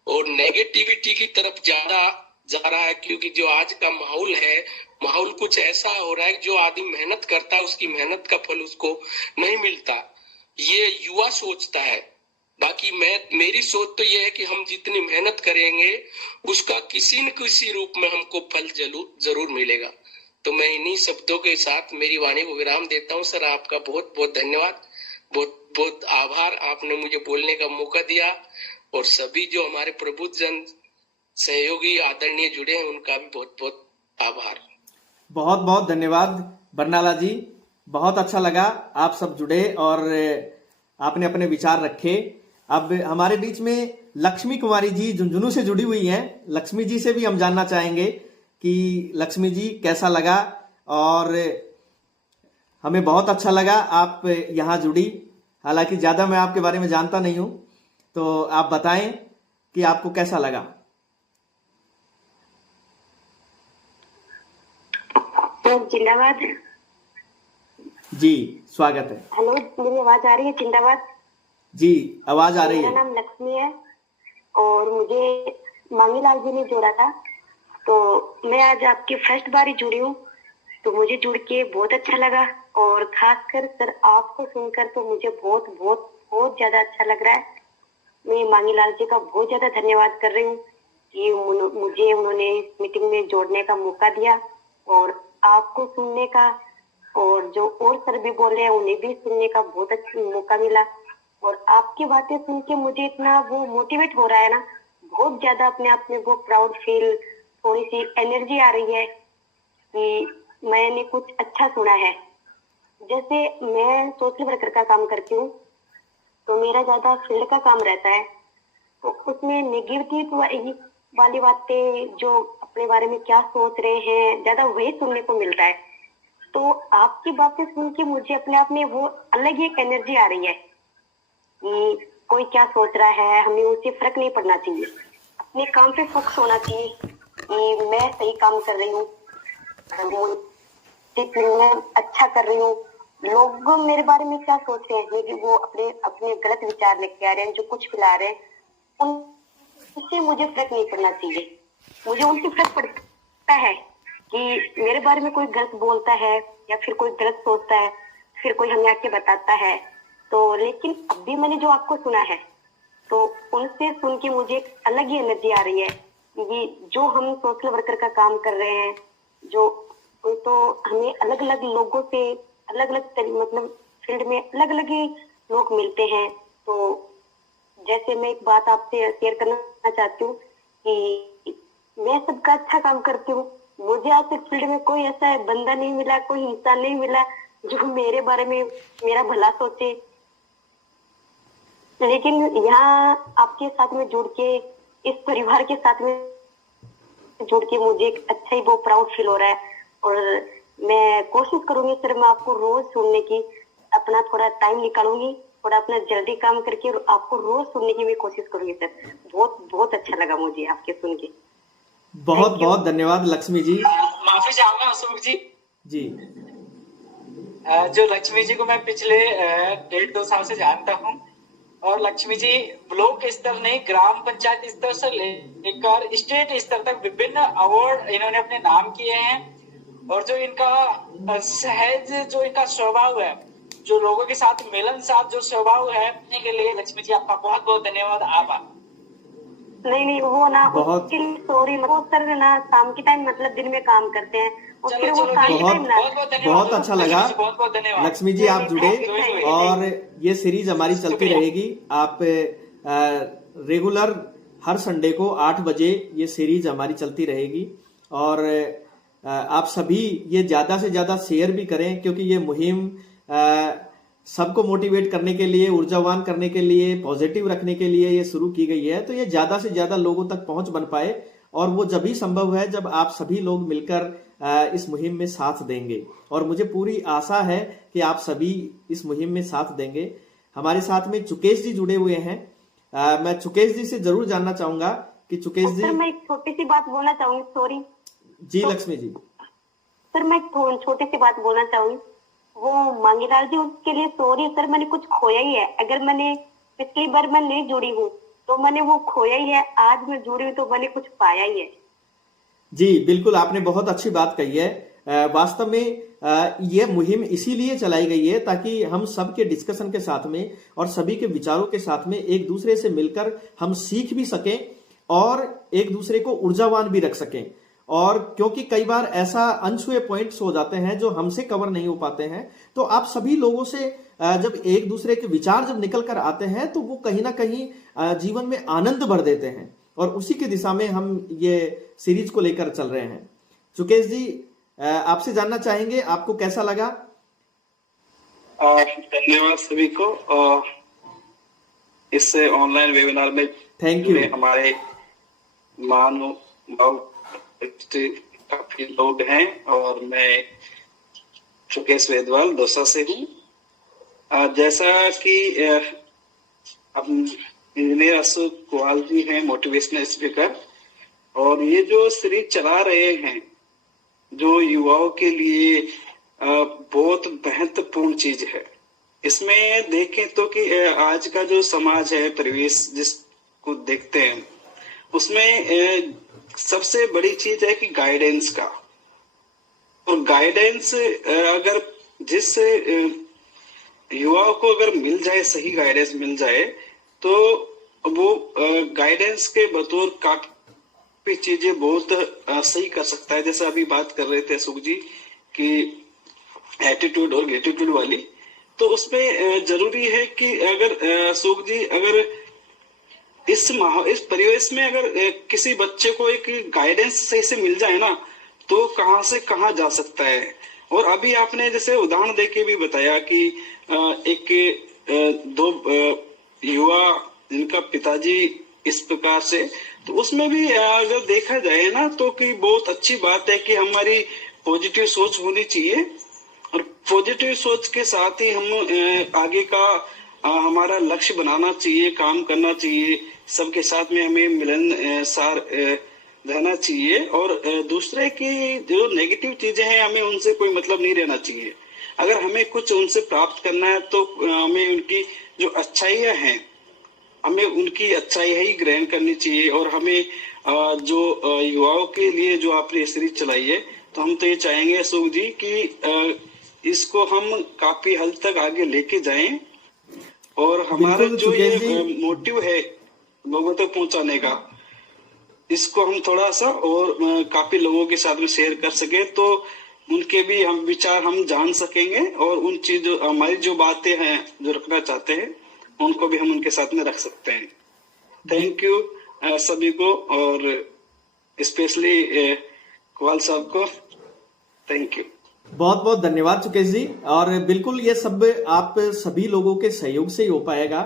और नेगेटिविटी की तरफ ज्यादा जा रहा है, क्योंकि जो आज का माहौल है, माहौल कुछ ऐसा हो रहा है जो आदमी मेहनत करता है उसकी मेहनत का फल उसको नहीं मिलता, ये युवा सोचता है। बाकी मेरी सोच तो ये है कि हम जितनी मेहनत करेंगे उसका किसी न किसी रूप में हमको फल जरूर मिलेगा। तो मैं इन्हीं शब्दों के साथ मेरी वाणी को विराम देता हूँ। सर आपका बहुत बहुत धन्यवाद, बहुत बहुत आभार, आपने मुझे बोलने का मौका दिया, और सभी जो हमारे प्रबुद्ध जन सहयोगी आदरणीय जुड़े हैं उनका भी बहुत बहुत आभार। बहुत बहुत धन्यवाद बरनाला जी, बहुत अच्छा लगा आप सब जुड़े और आपने अपने विचार रखे। अब हमारे बीच में लक्ष्मी कुमारी जी झुंझुनू से जुड़ी हुई हैं। लक्ष्मी जी से भी हम जानना चाहेंगे कि लक्ष्मी जी कैसा लगा, और हमें बहुत अच्छा लगा आप यहाँ जुड़ी। हालांकि ज़्यादा मैं आपके बारे में जानता नहीं हूँ, तो आप बताएं कि आपको कैसा लगा। तो जिंदाबाद। जी स्वागत है। हेलो, मेरी आवाज आ रही है? जिंदाबाद। जी आवाज आ रही है। मेरा नाम लक्ष्मी है और मुझे मांगीलाल जी ने जोड़ा था, तो मैं आज आपकी फर्स्ट बार ही जुड़ी हूँ, तो मुझे जुड़ के बहुत अच्छा लगा। और खासकर सर आपको सुनकर तो मुझे बहुत बहुत बहुत ज्यादा अच्छा लग रहा है। मैं मांगीलाल जी का बहुत ज्यादा धन्यवाद कर रही हूँ कि मुझे उन्होंने मीटिंग में जोड़ने का मौका दिया और आपको सुनने का, और जो और सर भी बोल रहे हैं उन्हें भी सुनने का बहुत अच्छा मौका मिला। और आपकी बातें सुन के मुझे इतना वो मोटिवेट हो रहा है ना, बहुत ज्यादा अपने आप में वो प्राउड फील, थोड़ी सी एनर्जी आ रही है कि मैंने कुछ अच्छा सुना है। जैसे मैं सोशल वर्कर का काम करती हूँ, तो मेरा ज्यादा फील्ड का काम रहता है, तो उसमें नेगेटिव वाली बातें, जो अपने बारे में क्या सोच रहे हैं, ज्यादा वही सुनने को मिलता है। तो आपकी बातें सुन के मुझे अपने आप में वो अलग ही एक एनर्जी आ रही है कि कोई क्या सोच रहा है, हमें उससे फर्क नहीं पड़ना चाहिए, अपने काम पे फोकस होना चाहिए कि मैं सही काम कर रही हूँ, मैं अच्छा कर रही हूँ। लोग मेरे बारे में क्या सोच रहे हैं, कि वो अपने अपने गलत विचार लेके आ रहे हैं, जो कुछ फैला रहे हैं, उससे मुझे फर्क नहीं पड़ना चाहिए। मुझे उनसे फर्क पड़ता है कि मेरे बारे में कोई गलत बोलता है या फिर कोई गलत सोचता है, फिर कोई हमें आके बताता है। तो लेकिन अभी मैंने जो आपको सुना है, तो उनसे सुन के मुझे एक अलग ही एनर्जी आ रही है कि जो हम सोशल वर्कर का काम कर रहे हैं, जो तो हमें अलग अलग लोगों से अलग अलग मतलब फील्ड में अलग अलग ही लोग मिलते हैं। तो जैसे मैं एक बात आपसे शेयर करना चाहती हूँ कि मैं सबका अच्छा काम करती हूँ, मुझे आज तक फील्ड में कोई ऐसा बंदा नहीं मिला, कोई इंसान नहीं मिला जो मेरे बारे में मेरा भला सोचे। लेकिन यहाँ आपके साथ में जुड़ के, इस परिवार के साथ में जुड़ के मुझे एक अच्छा ही वो प्राउड फील हो रहा है। और मैं कोशिश करूंगी सर, मैं आपको रोज सुनने की, अपना थोड़ा टाइम निकालूंगी, थोड़ा अपना जल्दी काम करके आपको रोज सुनने की भी कोशिश करूंगी सर। बहुत बहुत अच्छा लगा मुझे आपके सुन के। बहुत बहुत धन्यवाद लक्ष्मी जी। माफी चाहूंगा अशोक जी। जी जो लक्ष्मी जी को मैं पिछले 1.5-2 साल से जानता हूँ, और लक्ष्मी जी ब्लॉक स्तर नहीं, ग्राम पंचायत स्तर से लेकर स्टेट स्तर तक विभिन्न अवार्ड इन्होंने अपने नाम किए हैं। और जो इनका सहज, जो इनका स्वभाव है, जो लोगों के साथ मिलनसार जो स्वभाव है, के लिए लक्ष्मी जी आपका बहुत बहुत धन्यवाद। आभार। नहीं वो ना बहुत सॉरी, वो सर ना शाम के टाइम मतलब दिन में काम करते हैं, और फिर वो बहुत अच्छा लगा लक्ष्मी जी आप जुड़े, और ये सीरीज हमारी चलती रहेगी। आप रेगुलर हर संडे को 8 बजे ये सीरीज हमारी चलती रहेगी। और आप सभी ये ज्यादा से ज्यादा शेयर भी करें, क्योंकि ये मुहिम सबको मोटिवेट करने के लिए, ऊर्जावान करने के लिए, पॉजिटिव रखने के लिए ये शुरू की गई है। तो ये ज्यादा से ज्यादा लोगों तक पहुंच बन पाए, और वो जब ही संभव है जब आप सभी लोग मिलकर इस मुहिम में साथ देंगे। और मुझे पूरी आशा है कि आप सभी इस मुहिम में साथ देंगे। हमारे साथ में चुकेश जी जुड़े हुए हैं। मैं चुकेश जी से जरूर जानना चाहूंगा कि चुकेश जी। मैं एक छोटी सी बात बोलना चाहूंगी। सॉरी जी लक्ष्मी जी। सर मैं छोटी सी बात बोलना चाहूंगी। वो मांगीलाल जी, उसके लिए सॉरी सर, मैंने कुछ खोया ही है। अगर मैंने पिछली बार मैं नहीं जुड़ी हूँ तो मैंने वो खोया ही है, आज मैं जुड़ी हूँ तो मैंने कुछ पाया ही है। जी बिल्कुल, आपने बहुत अच्छी बात कही है। वास्तव में ये मुहिम इसीलिए चलाई गई है ताकि हम सबके डिस्कशन के साथ में और सभी के विचारों के साथ में एक दूसरे से मिलकर हम सीख भी सकें और एक दूसरे को ऊर्जावान भी रख सकें। और क्योंकि कई बार ऐसा अनछुए पॉइंट्स हो जाते हैं जो हमसे कवर नहीं हो पाते हैं, तो आप सभी लोगों से जब एक दूसरे के विचार जब निकल कर आते हैं तो वो कहीं ना कहीं जीवन में आनंद भर देते हैं, और उसी की दिशा में हम ये सीरीज को लेकर चल रहे हैं। चुकेश जी, आपसे जानना चाहेंगे आपको कैसा लगा? धन्यवाद सभी को इस ऑनलाइन वेबिनार में। Thank you. हमारे महानुभाव काफी लोग हैं, और मैं चुकेश वेदवाल दौसा से हूँ। जैसा कि इंजीनियर अशोक कुहाल जी हैं, मोटिवेशनल स्पीकर। और ये जो सीरीज चला रहे हैं जो युवाओं के लिए बहुत महत्वपूर्ण चीज है। इसमें देखें तो कि आज का जो समाज है, परिवेश जिसको देखते हैं, उसमें सबसे बड़ी चीज है कि गाइडेंस का। और गाइडेंस अगर जिस युवाओं को अगर मिल जाए, सही गाइडेंस मिल जाए, तो वो गाइडेंस के बतौर काफी चीजें बहुत सही कर सकता है। जैसे अभी बात कर रहे थे अशोक जी कि एटीट्यूड और ग्रेटिट्यूड वाली, तो उसमें जरूरी है कि अगर अशोक जी अगर इस परिवेश में अगर किसी बच्चे को एक गाइडेंस सही से मिल जाए ना, तो कहां से कहां जा सकता है। और अभी आपने जैसे उदाहरण देके भी बताया कि एक दो युवा जिनका पिताजी इस प्रकार से, तो उसमें भी अगर देखा जाए ना तो कि बहुत अच्छी बात है कि हमारी पॉजिटिव सोच होनी चाहिए। और पॉजिटिव सोच के साथ ही हम आगे का हमारा लक्ष्य बनाना चाहिए, काम करना चाहिए, सबके साथ में हमें मिलनसार रहना चाहिए। और दूसरे की जो नेगेटिव चीजें हैं हमें उनसे कोई मतलब नहीं रहना चाहिए। अगर हमें कुछ उनसे प्राप्त करना है तो हमें उनकी जो अच्छाइयां हैं, हमें उनकी अच्छाई ही ग्रहण करनी चाहिए। और हमें जो युवाओं के लिए जो आपने सीरीज चलाई है, तो हम तो ये चाहेंगे अशोक जी कि इसको हम काफी हद तक आगे लेके जाएं। और हमारा जो ये मोटिव है लोगों तक पहुंचाने का, इसको हम थोड़ा सा और काफी लोगों के साथ में शेयर कर सके, तो उनके भी हम विचार हम जान सकेंगे। और उन चीजों हमारी जो बातें हैं जो रखना चाहते हैं, उनको भी हम उनके साथ में रख सकते हैं। थैंक यू सभी को, और स्पेशली कुहाल साहब को थैंक यू। बहुत बहुत धन्यवाद सुकेश जी। और बिल्कुल ये सब आप सभी लोगों के सहयोग से ही हो पाएगा,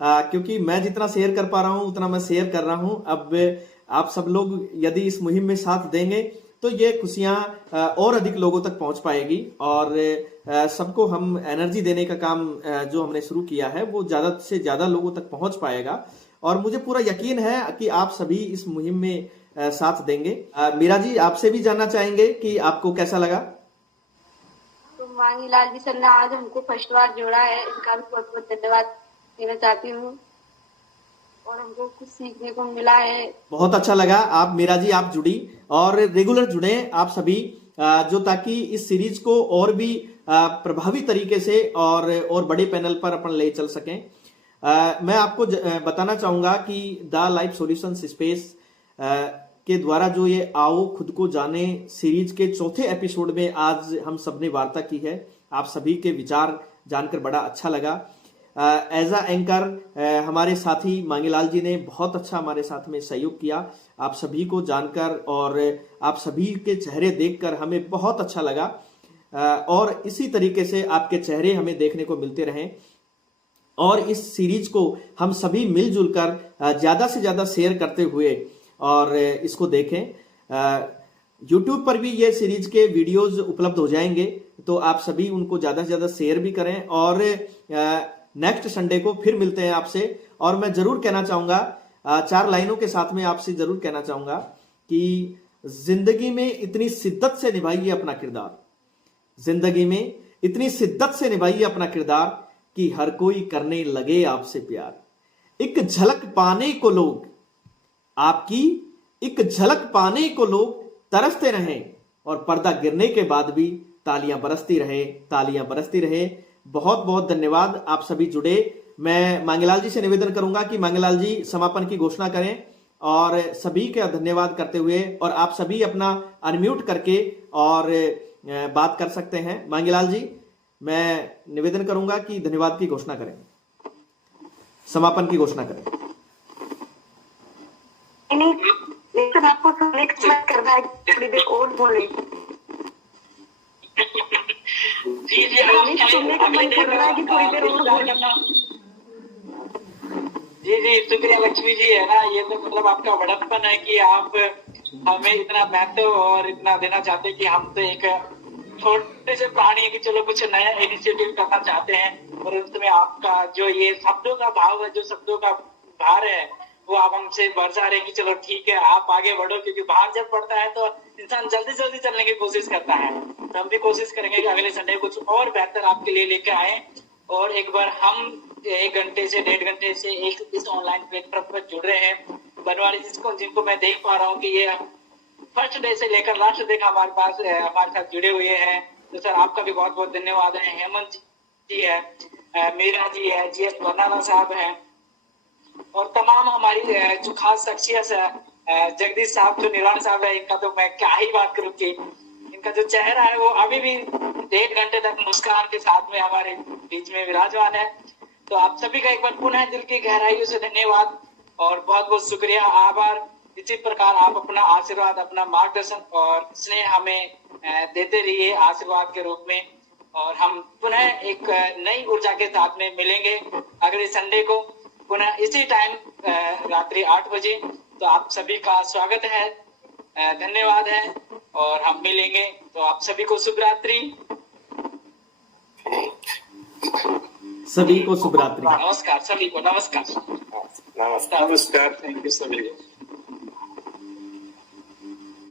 क्योंकि मैं जितना शेयर कर पा रहा हूं उतना मैं शेयर कर रहा हूं। अब आप सब लोग यदि इस मुहिम में साथ देंगे तो ये खुशियां और अधिक लोगों तक पहुंच पाएगी। और सबको हम एनर्जी देने का काम जो हमने शुरू किया है वो ज्यादा से ज्यादा लोगों तक पहुंच पाएगा। और मुझे पूरा यकीन है कि आप सभी इस मुहिम में साथ देंगे। मीरा जी, आपसे भी जानना चाहेंगे कि आपको कैसा लगा। तो मांगीलाल जी सर ने आज हमको फर्स्ट बार जोड़ा है, इनका भी बहुत बहुत धन्यवाद देना चाहती हूँ। और हमको कुछ सीखने को मिला है। बहुत अच्छा लगा आप मीरा जी, आप जुड़ी और रेगुलर जुड़े आप सभी, जो ताकि इस सीरीज को और भी प्रभावी तरीके से और बड़े पैनल पर अपन ले चल सकें। मैं आपको बताना चाहूंगा कि द लाइफ सॉल्यूशंस स्पेस के द्वारा जो ये आओ खुद को जाने सीरीज के चौथे एपिसोड में आज हम सबने वार्ता की है। आप सभी के विचार जानकर बड़ा अच्छा लगा। एज अ एंकर हमारे साथी मांगीलाल जी ने बहुत अच्छा हमारे साथ में सहयोग किया। आप सभी को जानकर और आप सभी के चेहरे देखकर हमें बहुत अच्छा लगा। और इसी तरीके से आपके चेहरे हमें देखने को मिलते रहें। और इस सीरीज को हम सभी मिलजुल कर ज्यादा से ज्यादा शेयर करते हुए और इसको देखें। यूट्यूब पर भी ये सीरीज के वीडियोज उपलब्ध हो जाएंगे, तो आप सभी उनको ज्यादा से ज्यादा शेयर भी करें। और नेक्स्ट संडे को फिर मिलते हैं आपसे। और मैं जरूर कहना चाहूंगा, 4 लाइनों के साथ में आपसे जरूर कहना चाहूंगा कि जिंदगी में इतनी शिद्दत से निभाइए अपना किरदार, जिंदगी में इतनी शिद्दत से निभाइए अपना किरदार कि हर कोई करने लगे आपसे प्यार। एक झलक पाने को लोग आपकी, एक झलक पाने को लोग तरसते रहें, और पर्दा गिरने के बाद भी तालियां बरसती रहे, तालियां बरसती रहे। बहुत बहुत धन्यवाद आप सभी जुड़े। मैं मांगीलाल जी से निवेदन करूंगा कि मांगीलाल जी समापन की घोषणा करें, और सभी का धन्यवाद करते हुए, और आप सभी अपना अनम्यूट करके और बात कर सकते हैं। मांगीलाल जी, मैं निवेदन करूंगा कि धन्यवाद की घोषणा करें, समापन की घोषणा करें। लेकिन आपको सुनने का मन कर रहा है, थोड़ी देर और बोले। जी सुनने का मन कर रहा है कि थोड़ी देर और बोले। जी शुक्रिया लक्ष्मी जी। है ना, ये तो मतलब आपका बड़प्पन है कि आप हमें इतना महत्व और इतना देना चाहते हैं कि हम तो एक छोटे से प्राणी है कि चलो कुछ नया इनिशिएटिव करना चाहते हैं। और उसमें आपका जो ये शब्दों का भाव है, जो शब्दों का भार है वो आप हमसे भरोसा रहे कि चलो ठीक है आप आगे बढ़ो, क्योंकि भार जब पड़ता है तो इंसान जल्दी जल्दी चलने की कोशिश करता है। तो हम भी कोशिश करेंगे कि अगले संडे कुछ और बेहतर आपके लिए लेके आए, और एक बार हम 1 घंटे से 1.5 घंटे से एक इस ऑनलाइन प्लेटफॉर्म पर जुड़ रहे हैं। बनवारी जिनको मैं देख पा रहा हूँ कि ये फर्स्ट डे से लेकर लास्ट डे का हमारे साथ जुड़े हुए हैं। तो सर आपका भी बहुत बहुत धन्यवाद है। हेमंत जी है, मीरा जी है, GS बरनाला साहब है, और तमाम हमारी जो खास शख्सियत है, जगदीश साहब जो निर्वाण साहब है, इनका तो मैं क्या ही बात करूं कि इनका जो चेहरा है वो अभी भी 1.5 घंटे तक मुस्कान के साथ में हमारे बीच में विराजमान है। तो आप सभी का एक बार पुनः दिल की गहराइयों से धन्यवाद और बहुत बहुत शुक्रिया, आभार। इसी प्रकार आप अपना आशीर्वाद, अपना मार्गदर्शन और स्नेह हमें देते रहिए आशीर्वाद के रूप में, और हम पुनः एक नई ऊर्जा के साथ में मिलेंगे अगले संडे को पुनः इसी टाइम रात्रि 8 बजे। तो आप सभी का स्वागत है, धन्यवाद है, और हम मिलेंगे। तो आप सभी को शुभ रात्रि। सभी को शुभ रात्रि। नमस्कार सभी को, नमस्कार। नमस्कार। नमस्कार, थैंक यू सभी।